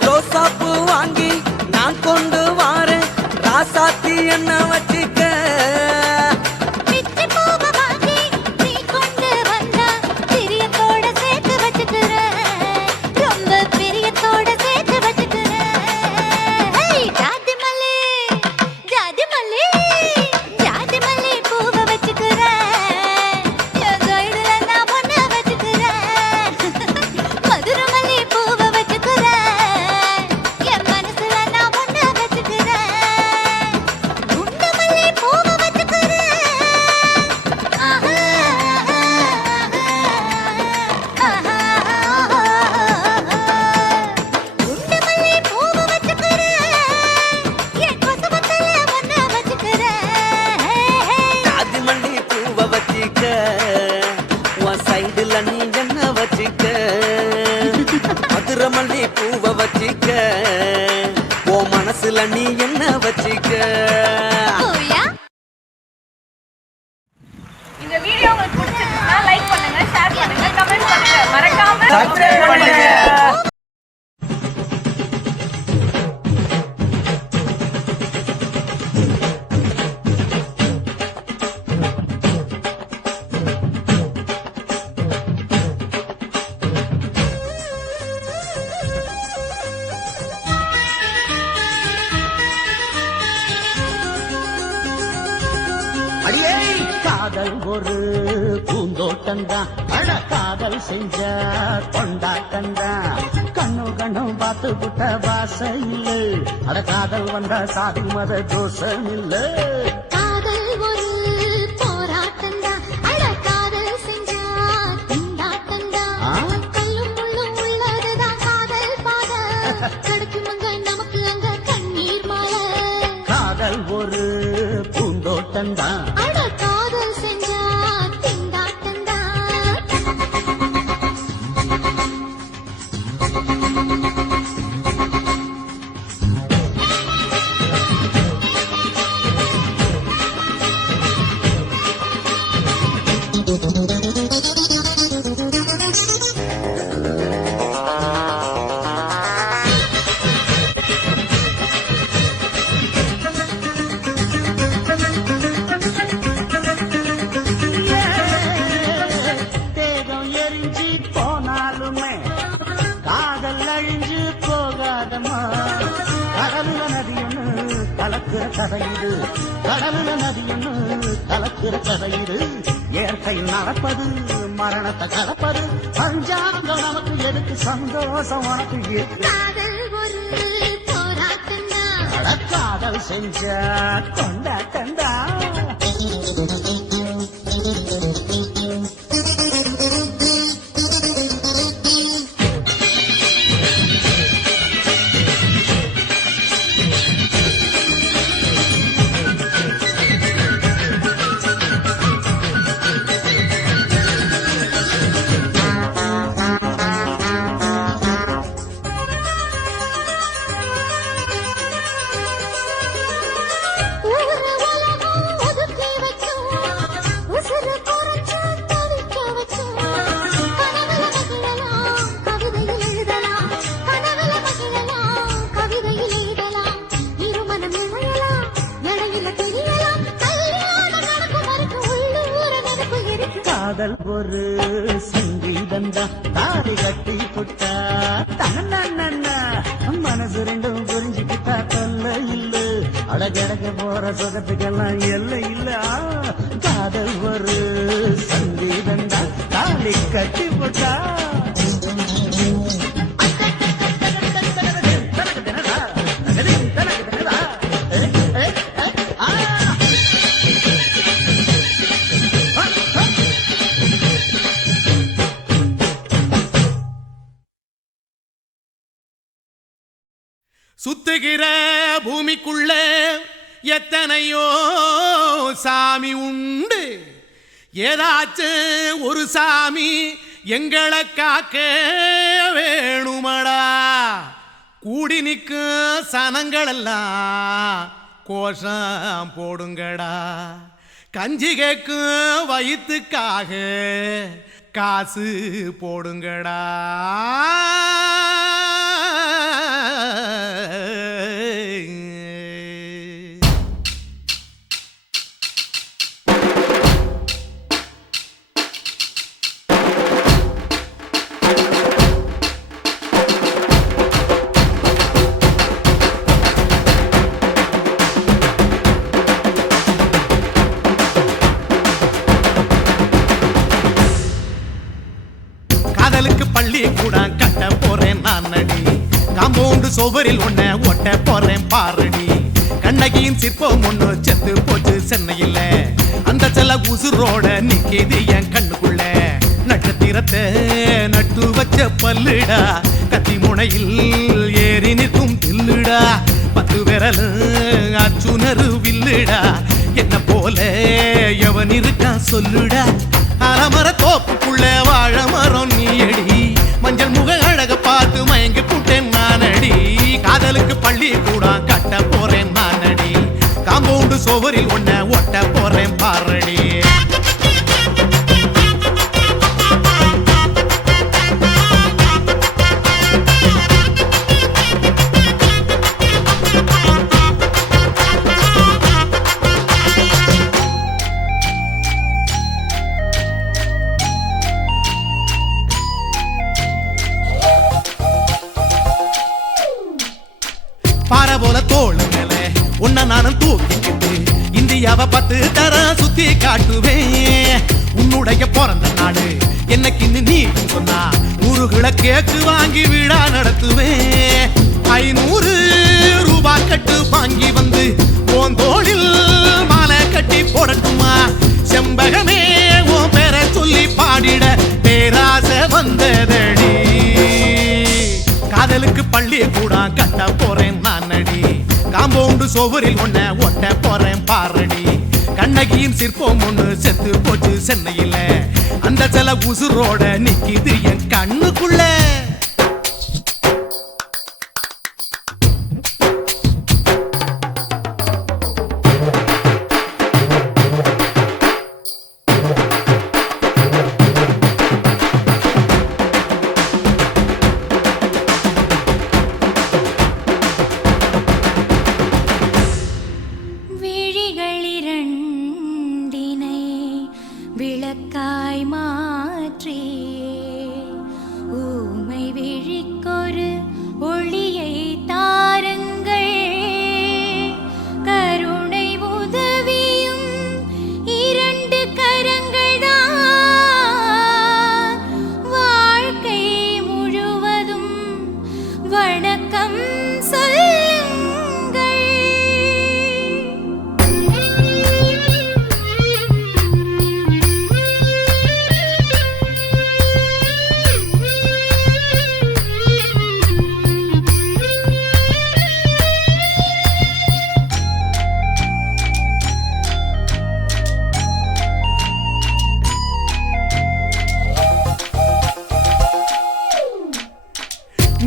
ரோசாப்பூ வாங்கி நான் கொண்டு வாரேன் ராசாத்தி என்ன வச்சுக்க பிச்சி பூவ வாங்கி நீ கொண்டு வந்தா பிரியத்தோட சேர்த்து வச்சுக்கிறேன் ரொம்ப பிரியத்தோட சேர்த்து வச்சுக்கிறேன் ஜாதி மல்லி ஜாதி மல்லி ஜாதி மல்லி பூவ வச்சுக்கிறேன் என் கைடுல நான் ஒண்ணு வச்சுக்கிறேன் மதுரை மல்லி பூவ வச்சுக்கிறேன் என் மனசுல நான் ஒண்ணு வச்சுக்கிறேன் குண்டு மல்லி பூவ வச்சுக்கிறேன் ஆஹா குண்டு மல்லி பூவ வச்சுக்கிறேன் என் கொசுவத்துல ஒண்ணு வச்சுக்கிறேன் ஜாதி மல்லி பூவ வச்சுக்க உன் சைடுல நீ என்ன வச்சுக்க மதுரை மல்லி பூவ வச்சுக்க உன் மனசுல நீ என்ன வச்சுக்க பூயா இந்த வீடியோ உங்களுக்கு பிடிச்சிருந்தா லைக் பண்ணுங்க, ஷேர் பண்ணுங்க, கமெண்ட் பண்ணுங்க, மறக்காம சப்ஸ்கிரைப் பண்ணுங்க. அடியே காதல் ஒரு பூந்தோட்டம்தான் அட காதல் செஞ்ச கொண்டாட்டம்தான் கண்ணு கண்ணும் பார்த்து புட்ட வாசம் இல்ல அட காதல் வந்த சாதி மத தோஷம் இல்ல காதல் ஒரு போராட்டம்தான் அட காதல் செஞ்சா திண்டாட்டம்தான் கல்லும் முள்ளும் உள்ளதுதான் காதல் பாத கிடைக்குமங்க நமக்கு அங்க கண்ணீர் மாலை காதல் ஒரு பூந்தோட்டம்தான் அட காதல் செஞ்சா திண்டாட்டம்தான் தேகம் எரிஞ்சு போனாலுமே காதல் அழிஞ்சு போகாதமா கடலுல நதியொன்னு கலக்கிற கதையிடு கடலுல நதியொன்னு கலக்கிற கதையிடு இயற்கை நடப்பது மரணத்தை கலப்பது பஞ்சாங்கம் நமக்கு எதுக்கு சந்தோஷம் உனக்கு இருக்கு காதல் ஒரு போராட்டம்தான் அட காதல் செஞ்ச கொண்டாட்டந்தா ஊரு உலகம் ஒதுக்கி வச்சோம் உசுறு குறைச்சு தவிக்க வச்சோம் கனவுல மகிழலாம் கவிதையில் எழுதலாம் கனவுல மகிழலாம் கவிதையில் எழுதலாம் இருமனம் இழையலாம் இடையில தெரியலாம் கல்யாணம் நடக்கும் வரைக்கும் உள்ளூர நினைப்பு இருக்கு காதல் ஒரு சங்கீதந்தா தாடி கட்டி புட்டா தன்னா மனசு ரெண்டும் புரிஞ்சுக்கிட்டா தொல்ல இல்ல அடகடக போற சுகத்துக்கெல்லாம் எல்லை இல்ல காதல் ஒரு சங்கீதந்தா தாடி கட்டி புட்டா சுத்துகிற பூமிக்குள்ள எத்தனையோ சாமி உண்டு ஏதாச்சும் ஒரு சாமி எங்களை காக்க வேணுமடா கூடி நிற்கும் சனங்களெல்லாம் கோஷம் போடுங்கடா கஞ்சி கேக்கும் வயிற்றுக்காக காசு போடுங்கடா நான் நடி காம்பவுண்டு சுவரில் ஒன்ன ஒட்ட போறேன் பாரடி கண்ணகியின் சிற்பம் ஒண்ணு செத்து போச்சு சென்னையில் அந்த செல்ல உசுரோட நிக்கிது என் கண்ணுக்குள்ள நட்சத்திரத்தை நட்டு வச்ச பல்லுடா கத்தி முனையில் ஏறி நிற்கும் தில்லுடா 10 விரல் அச்சுணரு வில்லுடா என்ன போல எவன் இருக்கா சொல்லுடா அலமர தோப்புக்குள்ள வாழ மரம் நீயடி மஞ்சள் முக அழக பார்த்து மயங்கி புட்டேன் நானடி காதலுக்கு பள்ளி கூட கட்ட போறேன் நானடி காம்பவுண்டு சுவரில் ஒன்ன ஒட்ட போறேன் பாரடி பாறை போல தோளு மேல உன்ன நானும் தூக்கிக்கிட்டு இந்தியாவை 10 தரம் சுத்தி காட்டுவேன் உன்னுடைய பிறந்த நாடு என்னைக்குன்னு நீ சொன்னா 100 கேக்கு வாங்கி விழா நடத்துவேன் 500 ரூபாய் கட்டு வாங்கி வந்து உன் தோளில் மாலை கட்டி போடட்டுமா செம்பகமே உன் பேரை சொல்லி பாடிட பேராசை வந்ததடி காதலுக்கு பள்ளி கூட கட்ட போறேன் நானடி காம்பவுண்டு சுவரில் ஒன்ன ஒட்ட போறேன் பாரடி கண்ணகியின் சிற்பம் ஒண்ணு செத்து போச்சு சென்னையில் அந்த சில உசுரோட நிக்கிது என் கண்ணுக்குள்ள விளக்காய் மாற்றி ஊமை விழிக்கொரு ஒளியை தாருங்கள் கருணை உதவியும் 2 கரங்கள் தான் வாழ்க்கை முழுவதும் வணக்கம்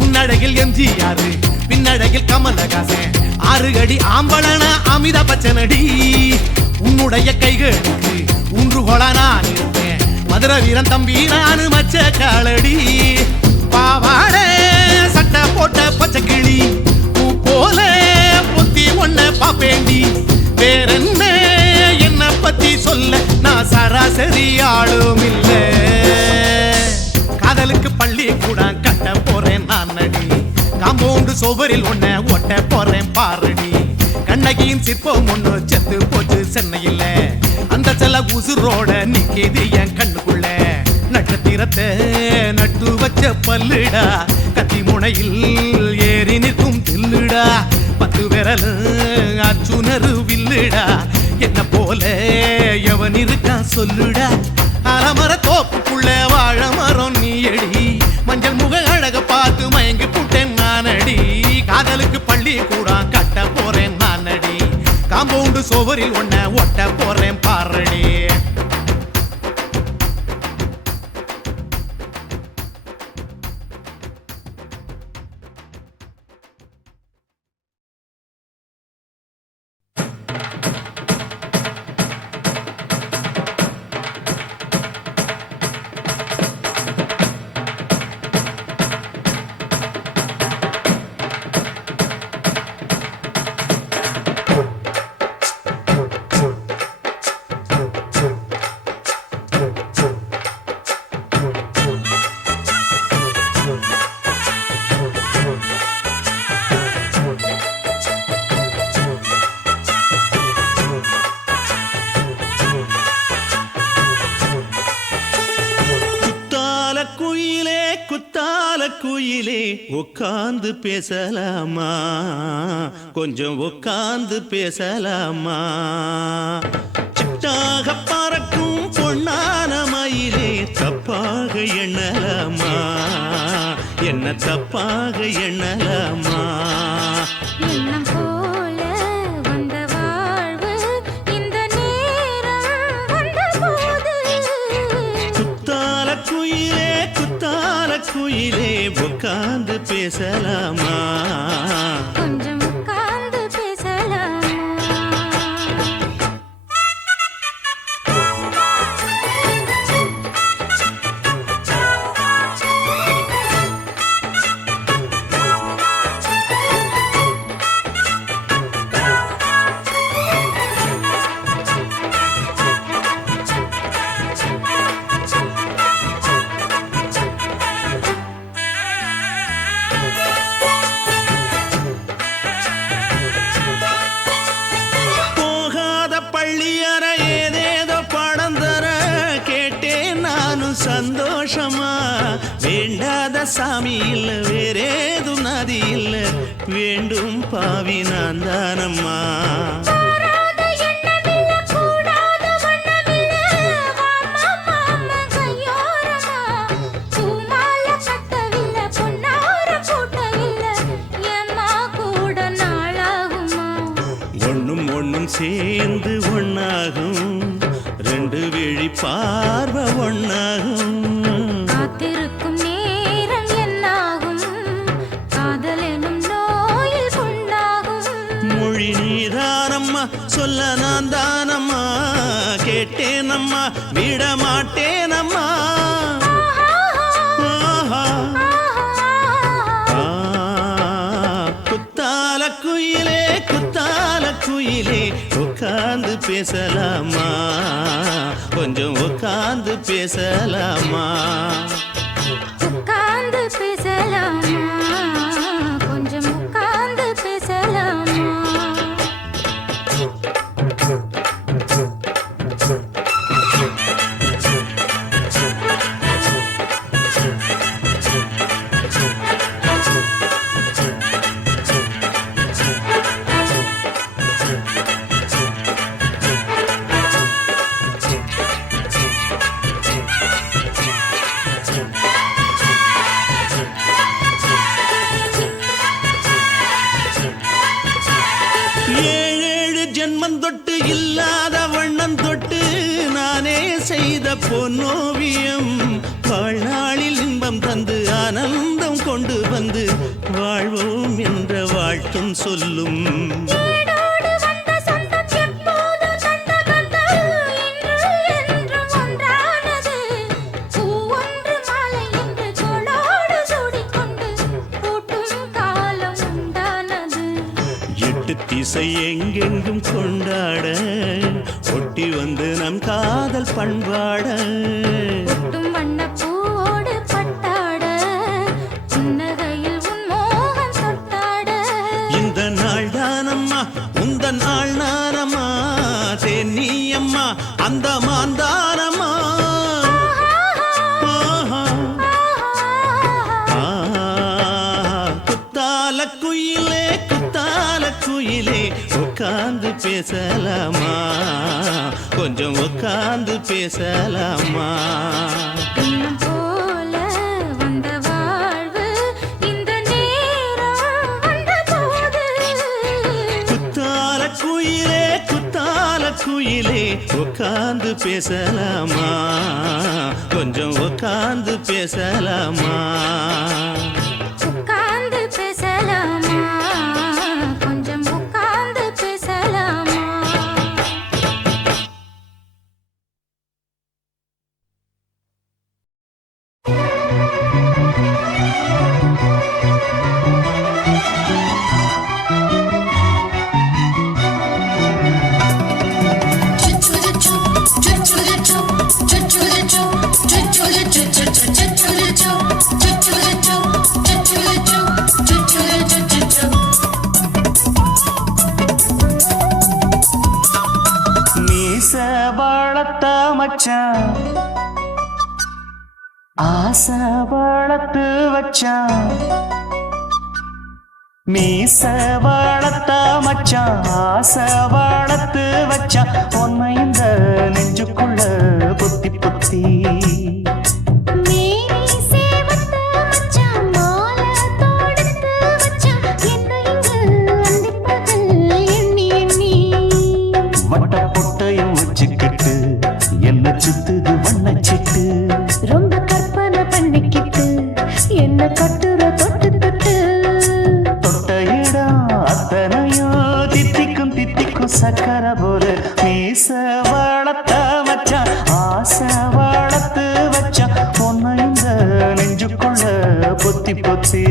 முன்னழகில் எம்ஜிஆர் பின்னழகில் கமலஹாசன் 6 அடி ஆம்பளன அமிதாப் பச்சனடி உன்னுடைய கைகளுக்கு ஊன்றுகோலா நான் இருப்பேன் மதுரை வீரன் தம்பி நானு மச்ச காலடி பாவாட சட்டை போட்ட பச்சை கிளி பூ போல பொத்தி ஒன்ன பாப்பேண்டி வேறென்ன என்ன பத்தி சொல்ல நான் சராசரி ஆளும் இல்லை காதலுக்கு பள்ளி கூட கட்ட போறேன் நானடி காம்பவுண்டு சுவரில் ஒன்ன ஒட்ட போறேன் பாரடி கண்ணகியின் சிற்பம் ஒண்ணு செத்து போச்சு சென்னையில் அந்த செல்ல உசுரோட நிக்கிது என் கண்ணுக்குள்ள நட்சத்திரத்தை நட்டு வச்ச பல்லுடா கத்தி முனையில் ஏறி நிற்கும் தில்லுடா 10 விரல் அச்சுணரு வில்லுடா என்ன போல எவன் இருக்கா சொல்லுடா அலமர தோப்புக்குள்ள வாழ மரம் நீயடி மஞ்சள் முக அழக பார்த்து மயங்கி புட்டேன் நானடி காதலுக்கு பள்ளி கூட கட்ட போறேன் நானடி காம்பவுண்டு சுவரில் ஒன்ன ஒட்ட போறேன் பாரடி உட்கார்ந்து பேசலாமா கொஞ்சம் உட்கார்ந்து பேசலாமா சிட்டாக பறக்கும் பொன்னான மயிலே தப்பாக எண்ணலாமா என்ன தப்பாக எண்ணலாமா எண்ணம் போல வந்த வாழ்வு இந்த நேரம் வந்தபோது குத்தால குயிலே உட்கார்ந்து பேசலாமா கொஞ்சம் உட்கார்ந்து பேசலாமா சந்தோஷமா வேண்டாத சாமி இல்ல வேறேது நதி இல்ல வேண்டும் பாவி நான் தானம்மா ஒண்ணும் ஒண்ணும் சேர்ந்து ஒன்னாகும் ரெண்டு விழி பார்வை ஒன்னாகும் காத்திருக்கும் நேரம் என்னாகும் காதல் எனும் நோயில் புண்ணாகும் மொழி நீதானம்மா சொல்ல நான் தானம்மா கேட்டேனம்மா விட மாட்டேனம்மா குத்தால குயிலே உட்கார்ந்து பேசலாமா கொஞ்சம் உட்கார்ந்து பேசலாமா உட்கார்ந்து பேசலாமா கொஞ்சம் உட்கார்ந்து பேசலாமா தொட்டு இல்லாத வண்ணம் தொட்டு நானே செய்த பொன்னோவியம் வாழ்நாளில் இன்பம் தந்து ஆனந்தம் கொண்டு வந்து வாழ்வோம் என்ற வாழ்த்தும் சொல்லும் திசை எங்கெங்கும் கொண்டாட ஒட்டி வந்து நம் காதல் பண்பாட வண்ணப்பூவோடு பட்டாட புன்னகையில் உன் மோகம் தொட்டாட இந்த நாள் தானம்மா உந்த நாள் நானம்மா தென்னியம்மா அந்த மாந்தானம்மா குயிலே உட்கார்ந்து பேசலாமா கொஞ்சம் உட்கார்ந்து பேசலாமா போல வந்த வாழ்வு இந்த நேரம் வந்தபோது குத்தால குயிலே உட்கார்ந்து பேசலாமா கொஞ்சம் உட்கார்ந்து பேசலாமா உட்கார்ந்து பேசலாமா கொஞ்சம் உட்கார்ந்து பேசலாமா வளர்த்த மச்சான் ஆசை வளர்த்து வச்சான் மீச வளர்த்த மச்சான் ஆசை வளர்த்து வச்சான் உன்னை இந்த நெஞ்சுக்குள்ள பொத்தி பொத்தி மேனி சேவத்த மச்சான் மாலை தொடுத்து வச்சான் என்னை இங்கு அந்திப்பகல் எண்ணி எண்ணி வட்ட பொட்டையும் வச்சுக்கிட்டு என்ன சுத்துது வண்ணச்சிட்டு ரொம்ப கற்பனை பண்ணிக்கிட்டு என்ன கட்டுற தொட்டு தொட்டு தொட்ட இடம் அத்தனையும் தித்திக்கும் தித்திக்கும் சக்கர போல மீச வளர்த்த மச்சான் ஆசை வளர்த்து வச்சான் உன்னை இந்த நெஞ்சுக்குள்ள பொத்தி பொத்தி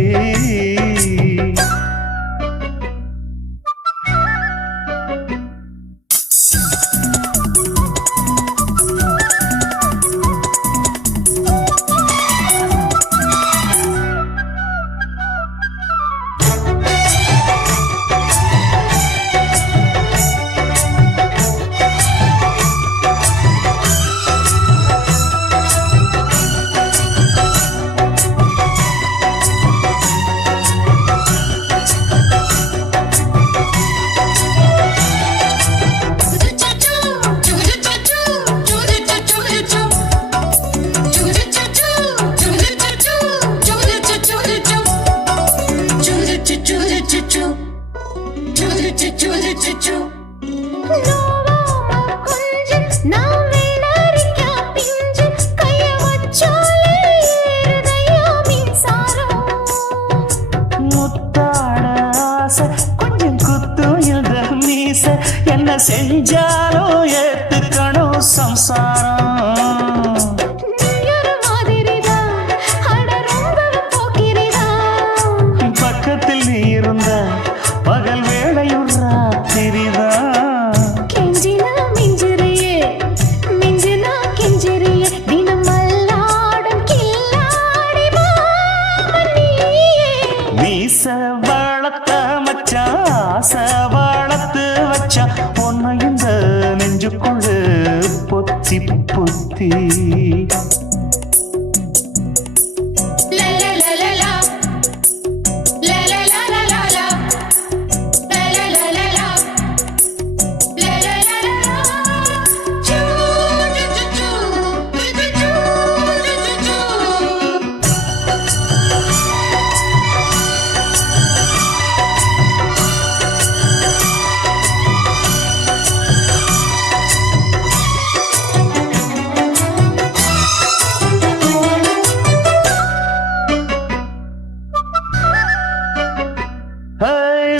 என்ன செஞ்சாலும் ஏத்துக்கணும் சம்சாரம் பக்கத்தில் நீ இருந்த பகல் வேளையும் ராத்திரிதான் கெஞ்சினா மிஞ்சிறியே மிஞ்சினா கெஞ்சிறியே தினம் மல்லாடும் கில்லாடி நீயே மீச வளர்த்த மச்சான் ஆசை வளர்த்து வச்சான் உன்னை இந்த நெஞ்சுக்குள்ள பொத்தி பொத்தி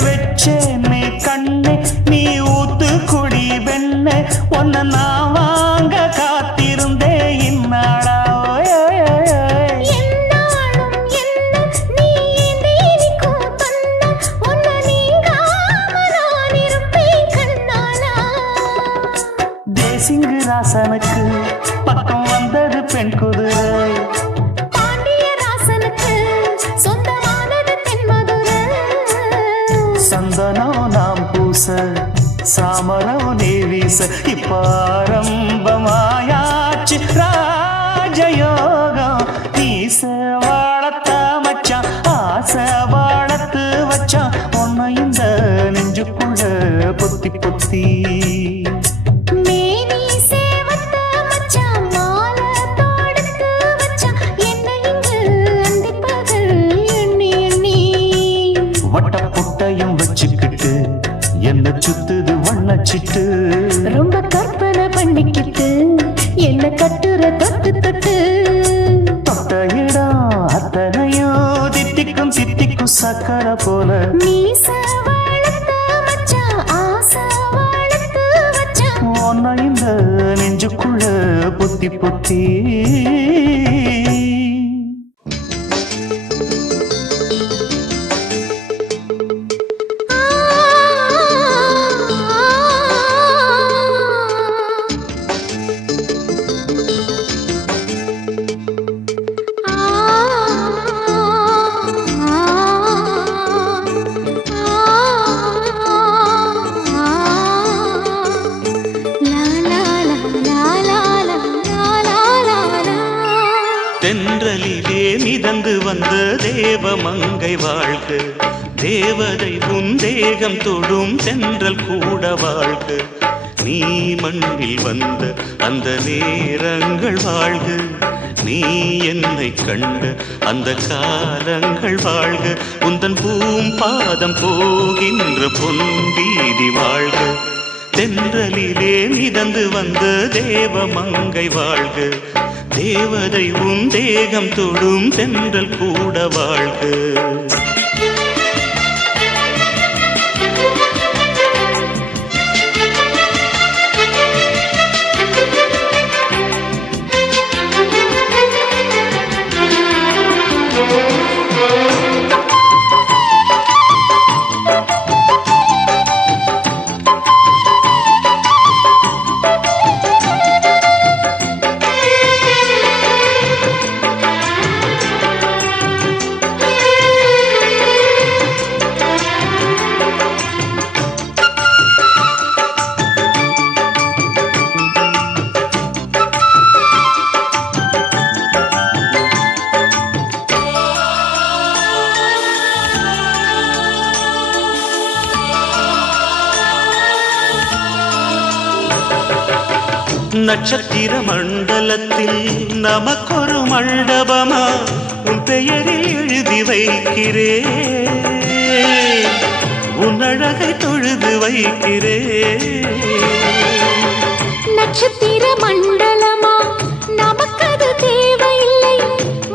வச்சேனே கண்ணே நீ ஊத்து குடி வெண்ணே உன்னை நான் வாங்க காத்திருந்தே இந்நாடா தேசிங்கு ராசனுக்கு பக்கம் வந்தது பெண் குதிரை சந்தனம் நாம் பூச சாமரம் நீ வீச இப்பாரம்பமாயாச்சு ராஜயோகம் நீச வளர்த்த மச்சான் ஆசை வளர்த்து வச்சான் உன்னை இந்த நெஞ்சுக்குள்ள பொத்தி பொத்தி வட்ட பொட்டையும் வச்சுக்கிட்டு என்ன சுத்துது வண்ணச்சிட்டு ரொம்ப கற்பனை பண்ணிக்கிட்டு என்ன கட்டுற தொட்டு தொட்டு தொட்ட இடம் அத்தனையும் தித்திக்கும் தித்திக்கும் சக்கர போல மீச வளர்த்த மச்சான் ஆசை வளர்த்து வச்சான் உன்னை இந்த நெஞ்சுக்குள்ள பொத்தி பொத்தி தென்றலிலே மிதந்து வந்த தேவமங்கை வாழ்க தேவதை உன் தேகம் தொடும் தென்றல் கூட வாழ்க. நீ மண்ணில் வந்த அந்த நேரங்கள் வாழ்க. நீ என்னை கண்ட அந்த காலங்கள் வாழ்க. உந்தன் பூம்பாதம் போகின்ற பொன்வீதி வாழ்க. தென்றலிலே மிதந்து வந்த தேவ மங்கை வாழ்க. தேவதை உன் தேகம் தொடும் தென்றல் கூட வாழ்க. நட்சத்திர மண்டலத்தில் நமக்கொரு மண்டபமா உன் பெயரில் எழுதி வைக்கிறேன். உன் அழகை தொழுது வைக்கிறேன். நட்சத்திர மண்டலமா நமக்கது தேவையில்லை.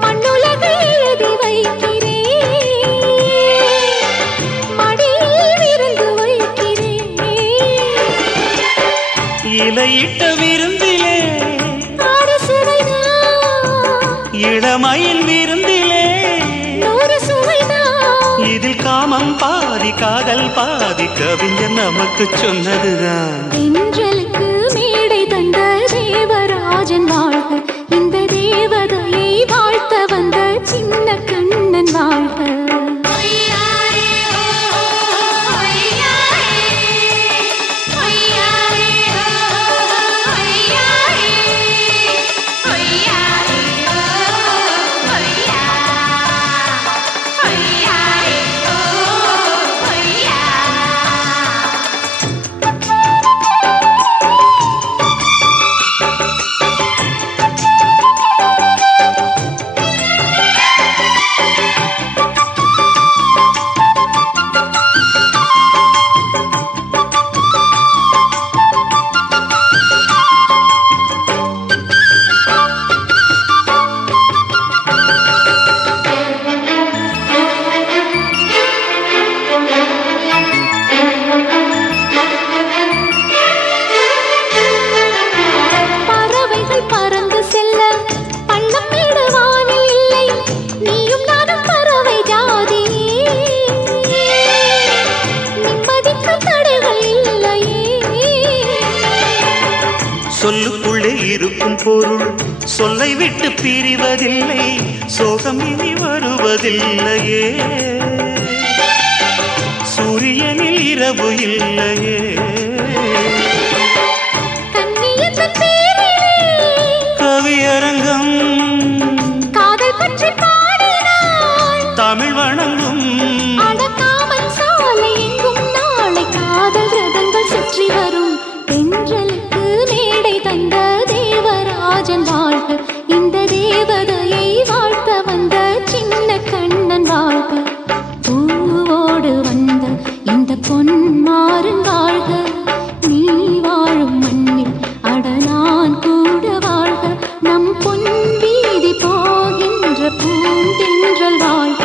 மண்ணுலகை எழுதி வைக்கிறேன். மடியில் விருந்து வைக்கிறேன். இலையிட்ட விருந்திலே இளமயில் விருந்திலே இதில் காமம் பாதி காதல் பாதி கவிஞர் நமக்கு சொன்னதுதான். தென்றலுக்கு மேடை தந்த தேவராஜன் வாழ்க. இந்த தேவதையை வாழ்த்த வந்த சின்ன கண்ணன் வாழ்க. சொல்லுக்குள்ளே இருக்கும் பொருள் சொல்லை விட்டு பிரிவதில்லை. சோகம் இனி வருவதில்லையே. சூரியனில் இரவு இல்லையே. கவியரங்கம் காதல் பற்றி பாடினாள். தமிழ் வணங்கும் அடக்காமல் சாலை எங்கும் நாளை காதல் ரதங்கள் சுற்றி வரும். தென்றலுக்கு மேடை தந்த தேவராஜன் வாழ்க. இந்த தேவதையை வாழ்த்த வந்த சின்ன கண்ணன் வாழ்க. பூவோடு வந்த இந்த பொன்மாறன் வாழ்க. நீ வாழும் மண்ணில் அட நான் கூட வாழ்க. நம் பொன் வீதி போகின்ற பூந்தென்றல் வாழ்க.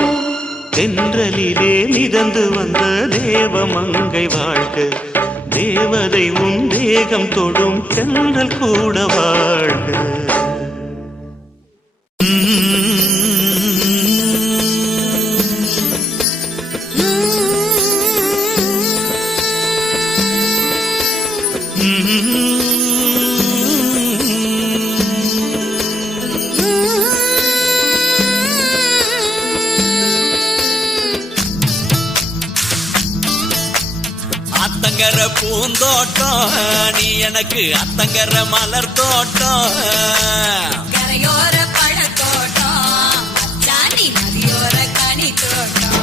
தென்றலிலே மிதந்து வந்த தேவ மங்கை வாழ்க. தேவதை உன் தேகம் தொடும் தென்றல் கூட வாழ்க. அத்தங்கர பூந்தோட்டம் நீ எனக்கு அத்தங்கர மலர் தோட்டம். கரையோர பழத்தோட்டம் அச்சாணி நதியோர கனி தோட்டம்.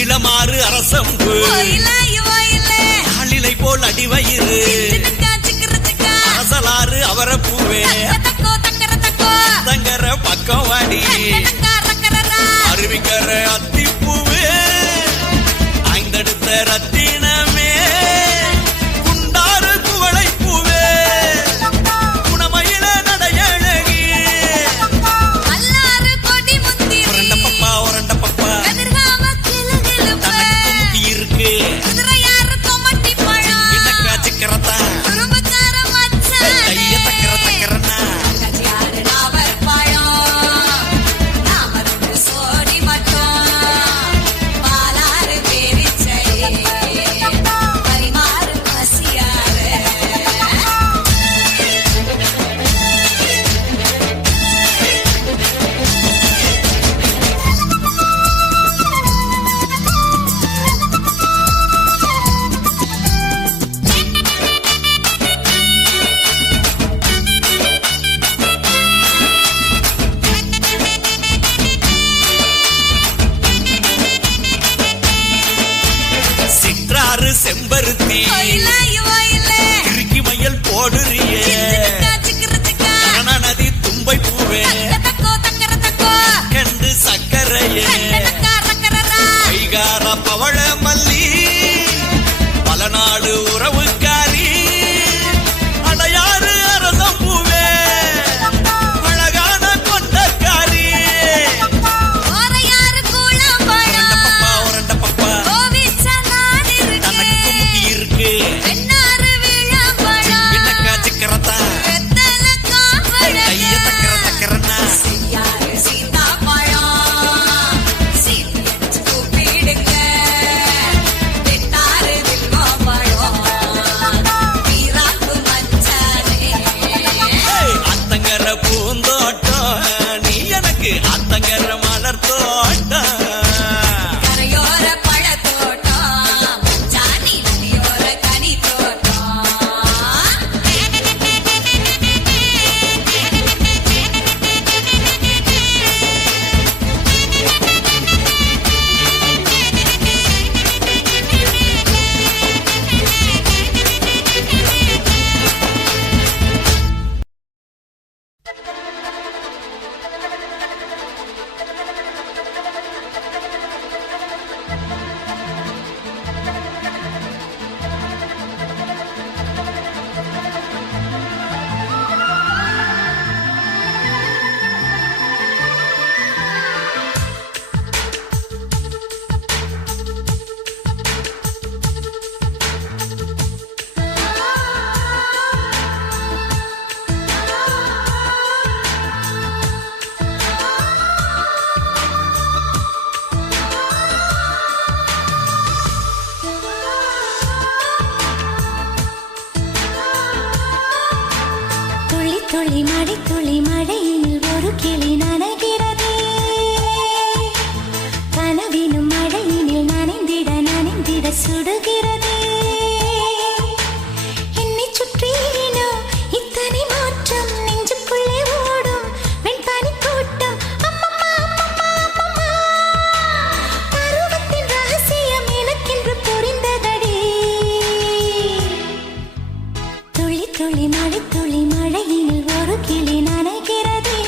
இளமாறு அரசம்பு ஆளிலை போல் அடிவயிறு அரசலாறு அவரப்பூவே தங்கர பக்கம் வாடி அருவிக்கர அத்திப்பூவே ஐந்தடுத்த ரத்தினமே குண்டாறு குவளை பூவே குணமயில நடையழகி உரண்ட பப்பா உரண்ட பப்பா தனக்கு முக்கி இருக்கு என்னக்கா சிக்கரத்தா கைய தக்கர தக்கரன்னா செம்பருத்தி இறுக்கி மயல் போடுறியே நதி தும்பை பூவே கண்டு சக்கரையே கைகார பவள மல்லி பல நாடு உறவுக்காரி அடையாறு அரசம் பூவே அழகான கொண்டக்காரி உரண்ட பப்பா என்னக்கா சிக்கரத்தா கைய தக்கர தக்கரன்னா அத்தங்கர பூந்தோட்டம் நீ எனக்கு அத்தங்கர மலர் தோட்டம் துளி மழை துளி மழையில் ஒரு கிளி நனைகிறதே கனவினும் மழையினில் நனைந்திட சுடுகிறதே என்னை சுற்றினோ இத்தனை மாற்றம் நெஞ்சுக்குள்ளே ஓடும் வெண்பனி கூட்டம் அம்மம்மா அம்மம்மா அம்மம்மா பருவத்தின் ரகசியம் எனக்கென்று புரிந்ததடி துளி துளி மழை துளி மழையினில் ஒரு கிளி நனைகிறதே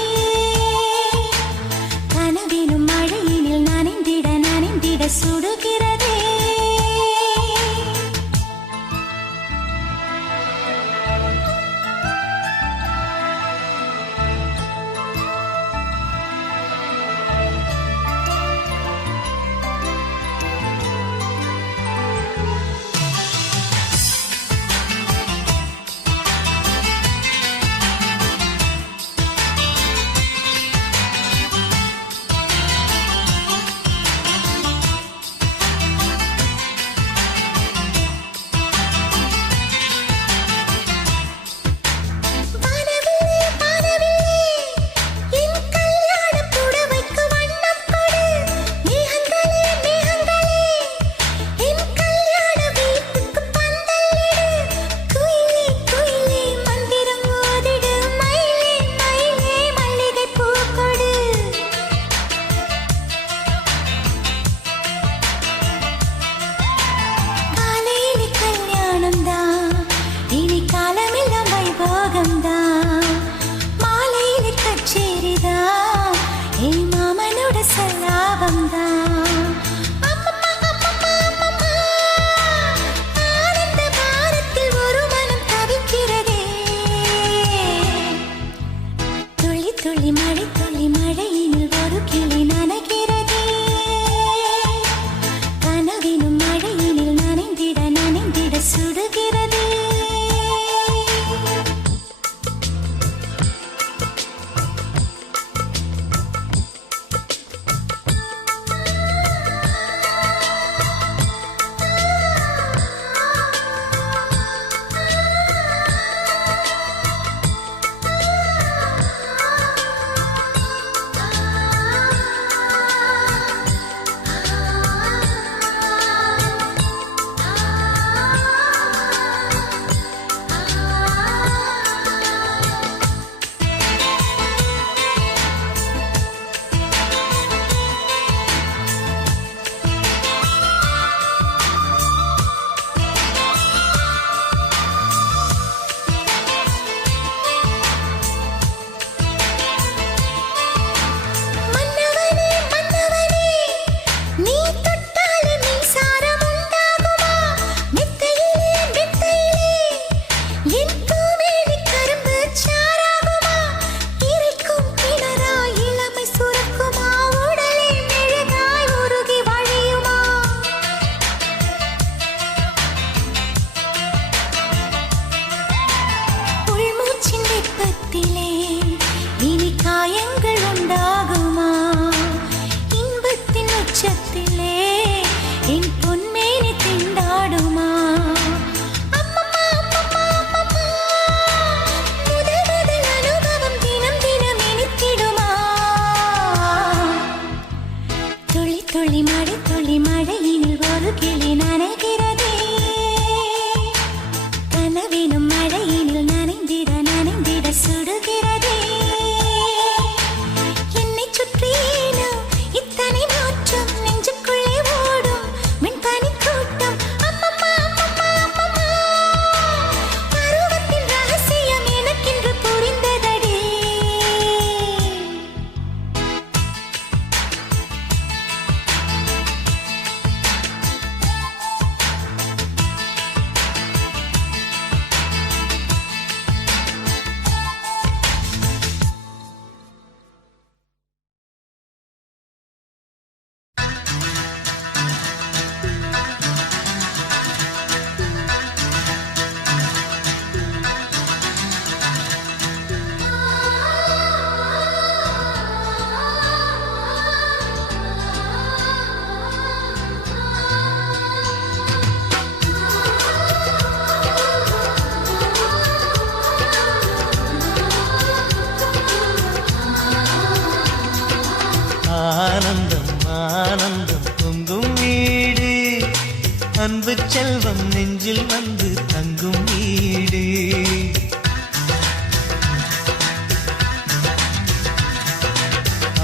அன்பு செல்வம் நெஞ்சில் வந்து தங்கும் வீடு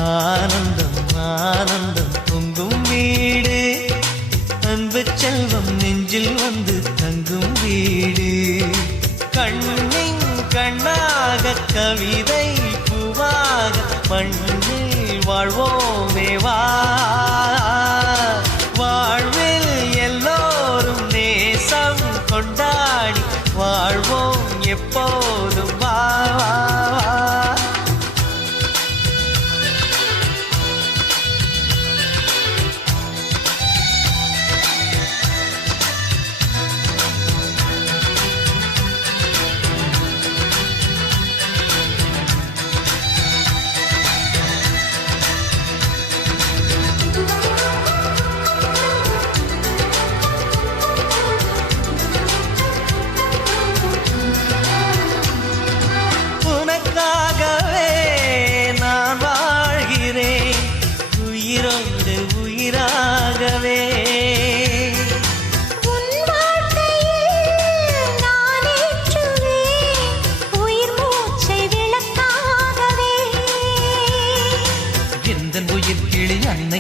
ஆனந்தம் ஆனந்தம் பொங்கும் வீடு அன்பு செல்வம் நெஞ்சில் வந்து தங்கும் வீடு கண்ணின் கண்ணாக கவிதை பூவாக மண்ணில் வாழ்வோமே வா வாழ்வில் எல்லோரும் நேசம் கொண்டாடி வாழ்வோம் எப்போதும் வா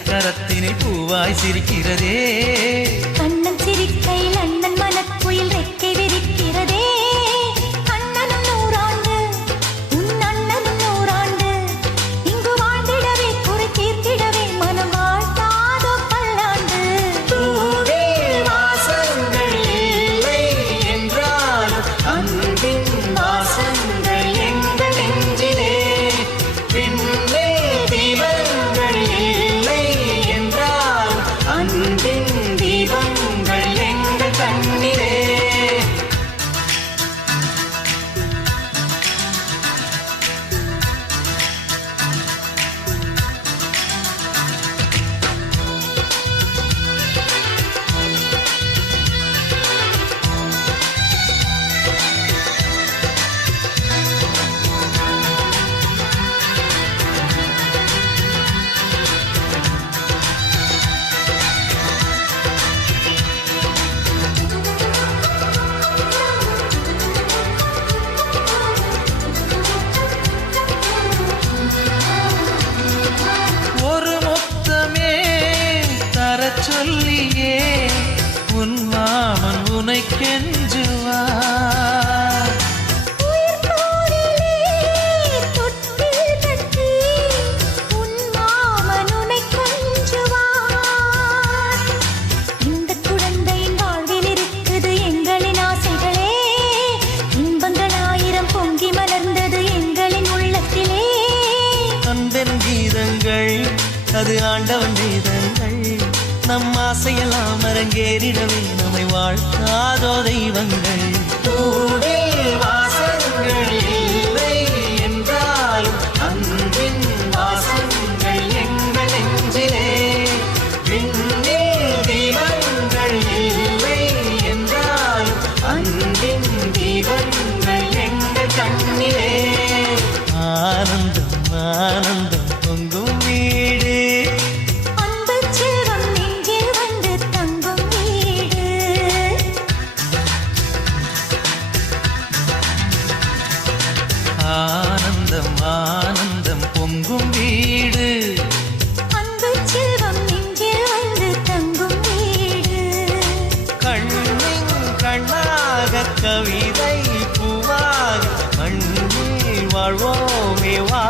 கரத்தினை பூவாய் சிரிக்கிறதே கண்ணன் சிரிக்கையில் அண்ணன் மனக்குயில் ரெக்கை விரிக்கிறதே அண்ணனும் நூறாண்டு உன் அண்ணனும் நூறாண்டு இங்கு வாழ்ந்திடவே குறை தீர்த்திடவே மனம் வாழ்த்தாதோ பல்லாண்டு பூவில் வாசங்கள் இல்லை என்றாலும் அன்பின் வாசங்கள் எங்கள் நெஞ்சிலே பின்னே தீபங்கள் இல்லை என்றால் அன்பின் தீபங்கள் எங்கள் கண்ணிலே ஒரு முத்தமே தர சொல்லியே உன் மாமன் உனை கெஞ்சுவா இந்த குழந்தையின் வாழ்வில் இருக்குது எங்களின் ஆசைகளே இன்பங்கள் ஆயிரம் பொங்கி மலர்ந்தது எங்களின் உள்ளத்திலே அன்பன் கீதங்கள் அது ஆண்டவன் வேதங்கள் நம் ஆசையெல்லாம் அரங்கேறிடவே நம்மை வாழ்த்தாதோ தெய்வங்கள் பூவில் வாசங்கள் இல்லை என்றாலும் அன்பின் வாசங்கள் எங்கள் நெஞ்சிலே விண்ணில் தீபங்கள் இல்லை என்றாலும் அன்பின் தீபங்கள் எங்கள் கண்ணிலே ஆனந்தம் ஆனந்தம் பொங்கும் வீடு அன்பு செல்வம் நெஞ்சில் வந்து தங்கும் வீடு ஆனந்தம் ஆனந்தம் பொங்கும் வீடு அன்பு செல்வம் நெஞ்சில் வந்து தங்கும் வீடு கண்ணின் கண்ணாக கவிதை பூவாக மண்ணில் வாழ்வோமே வா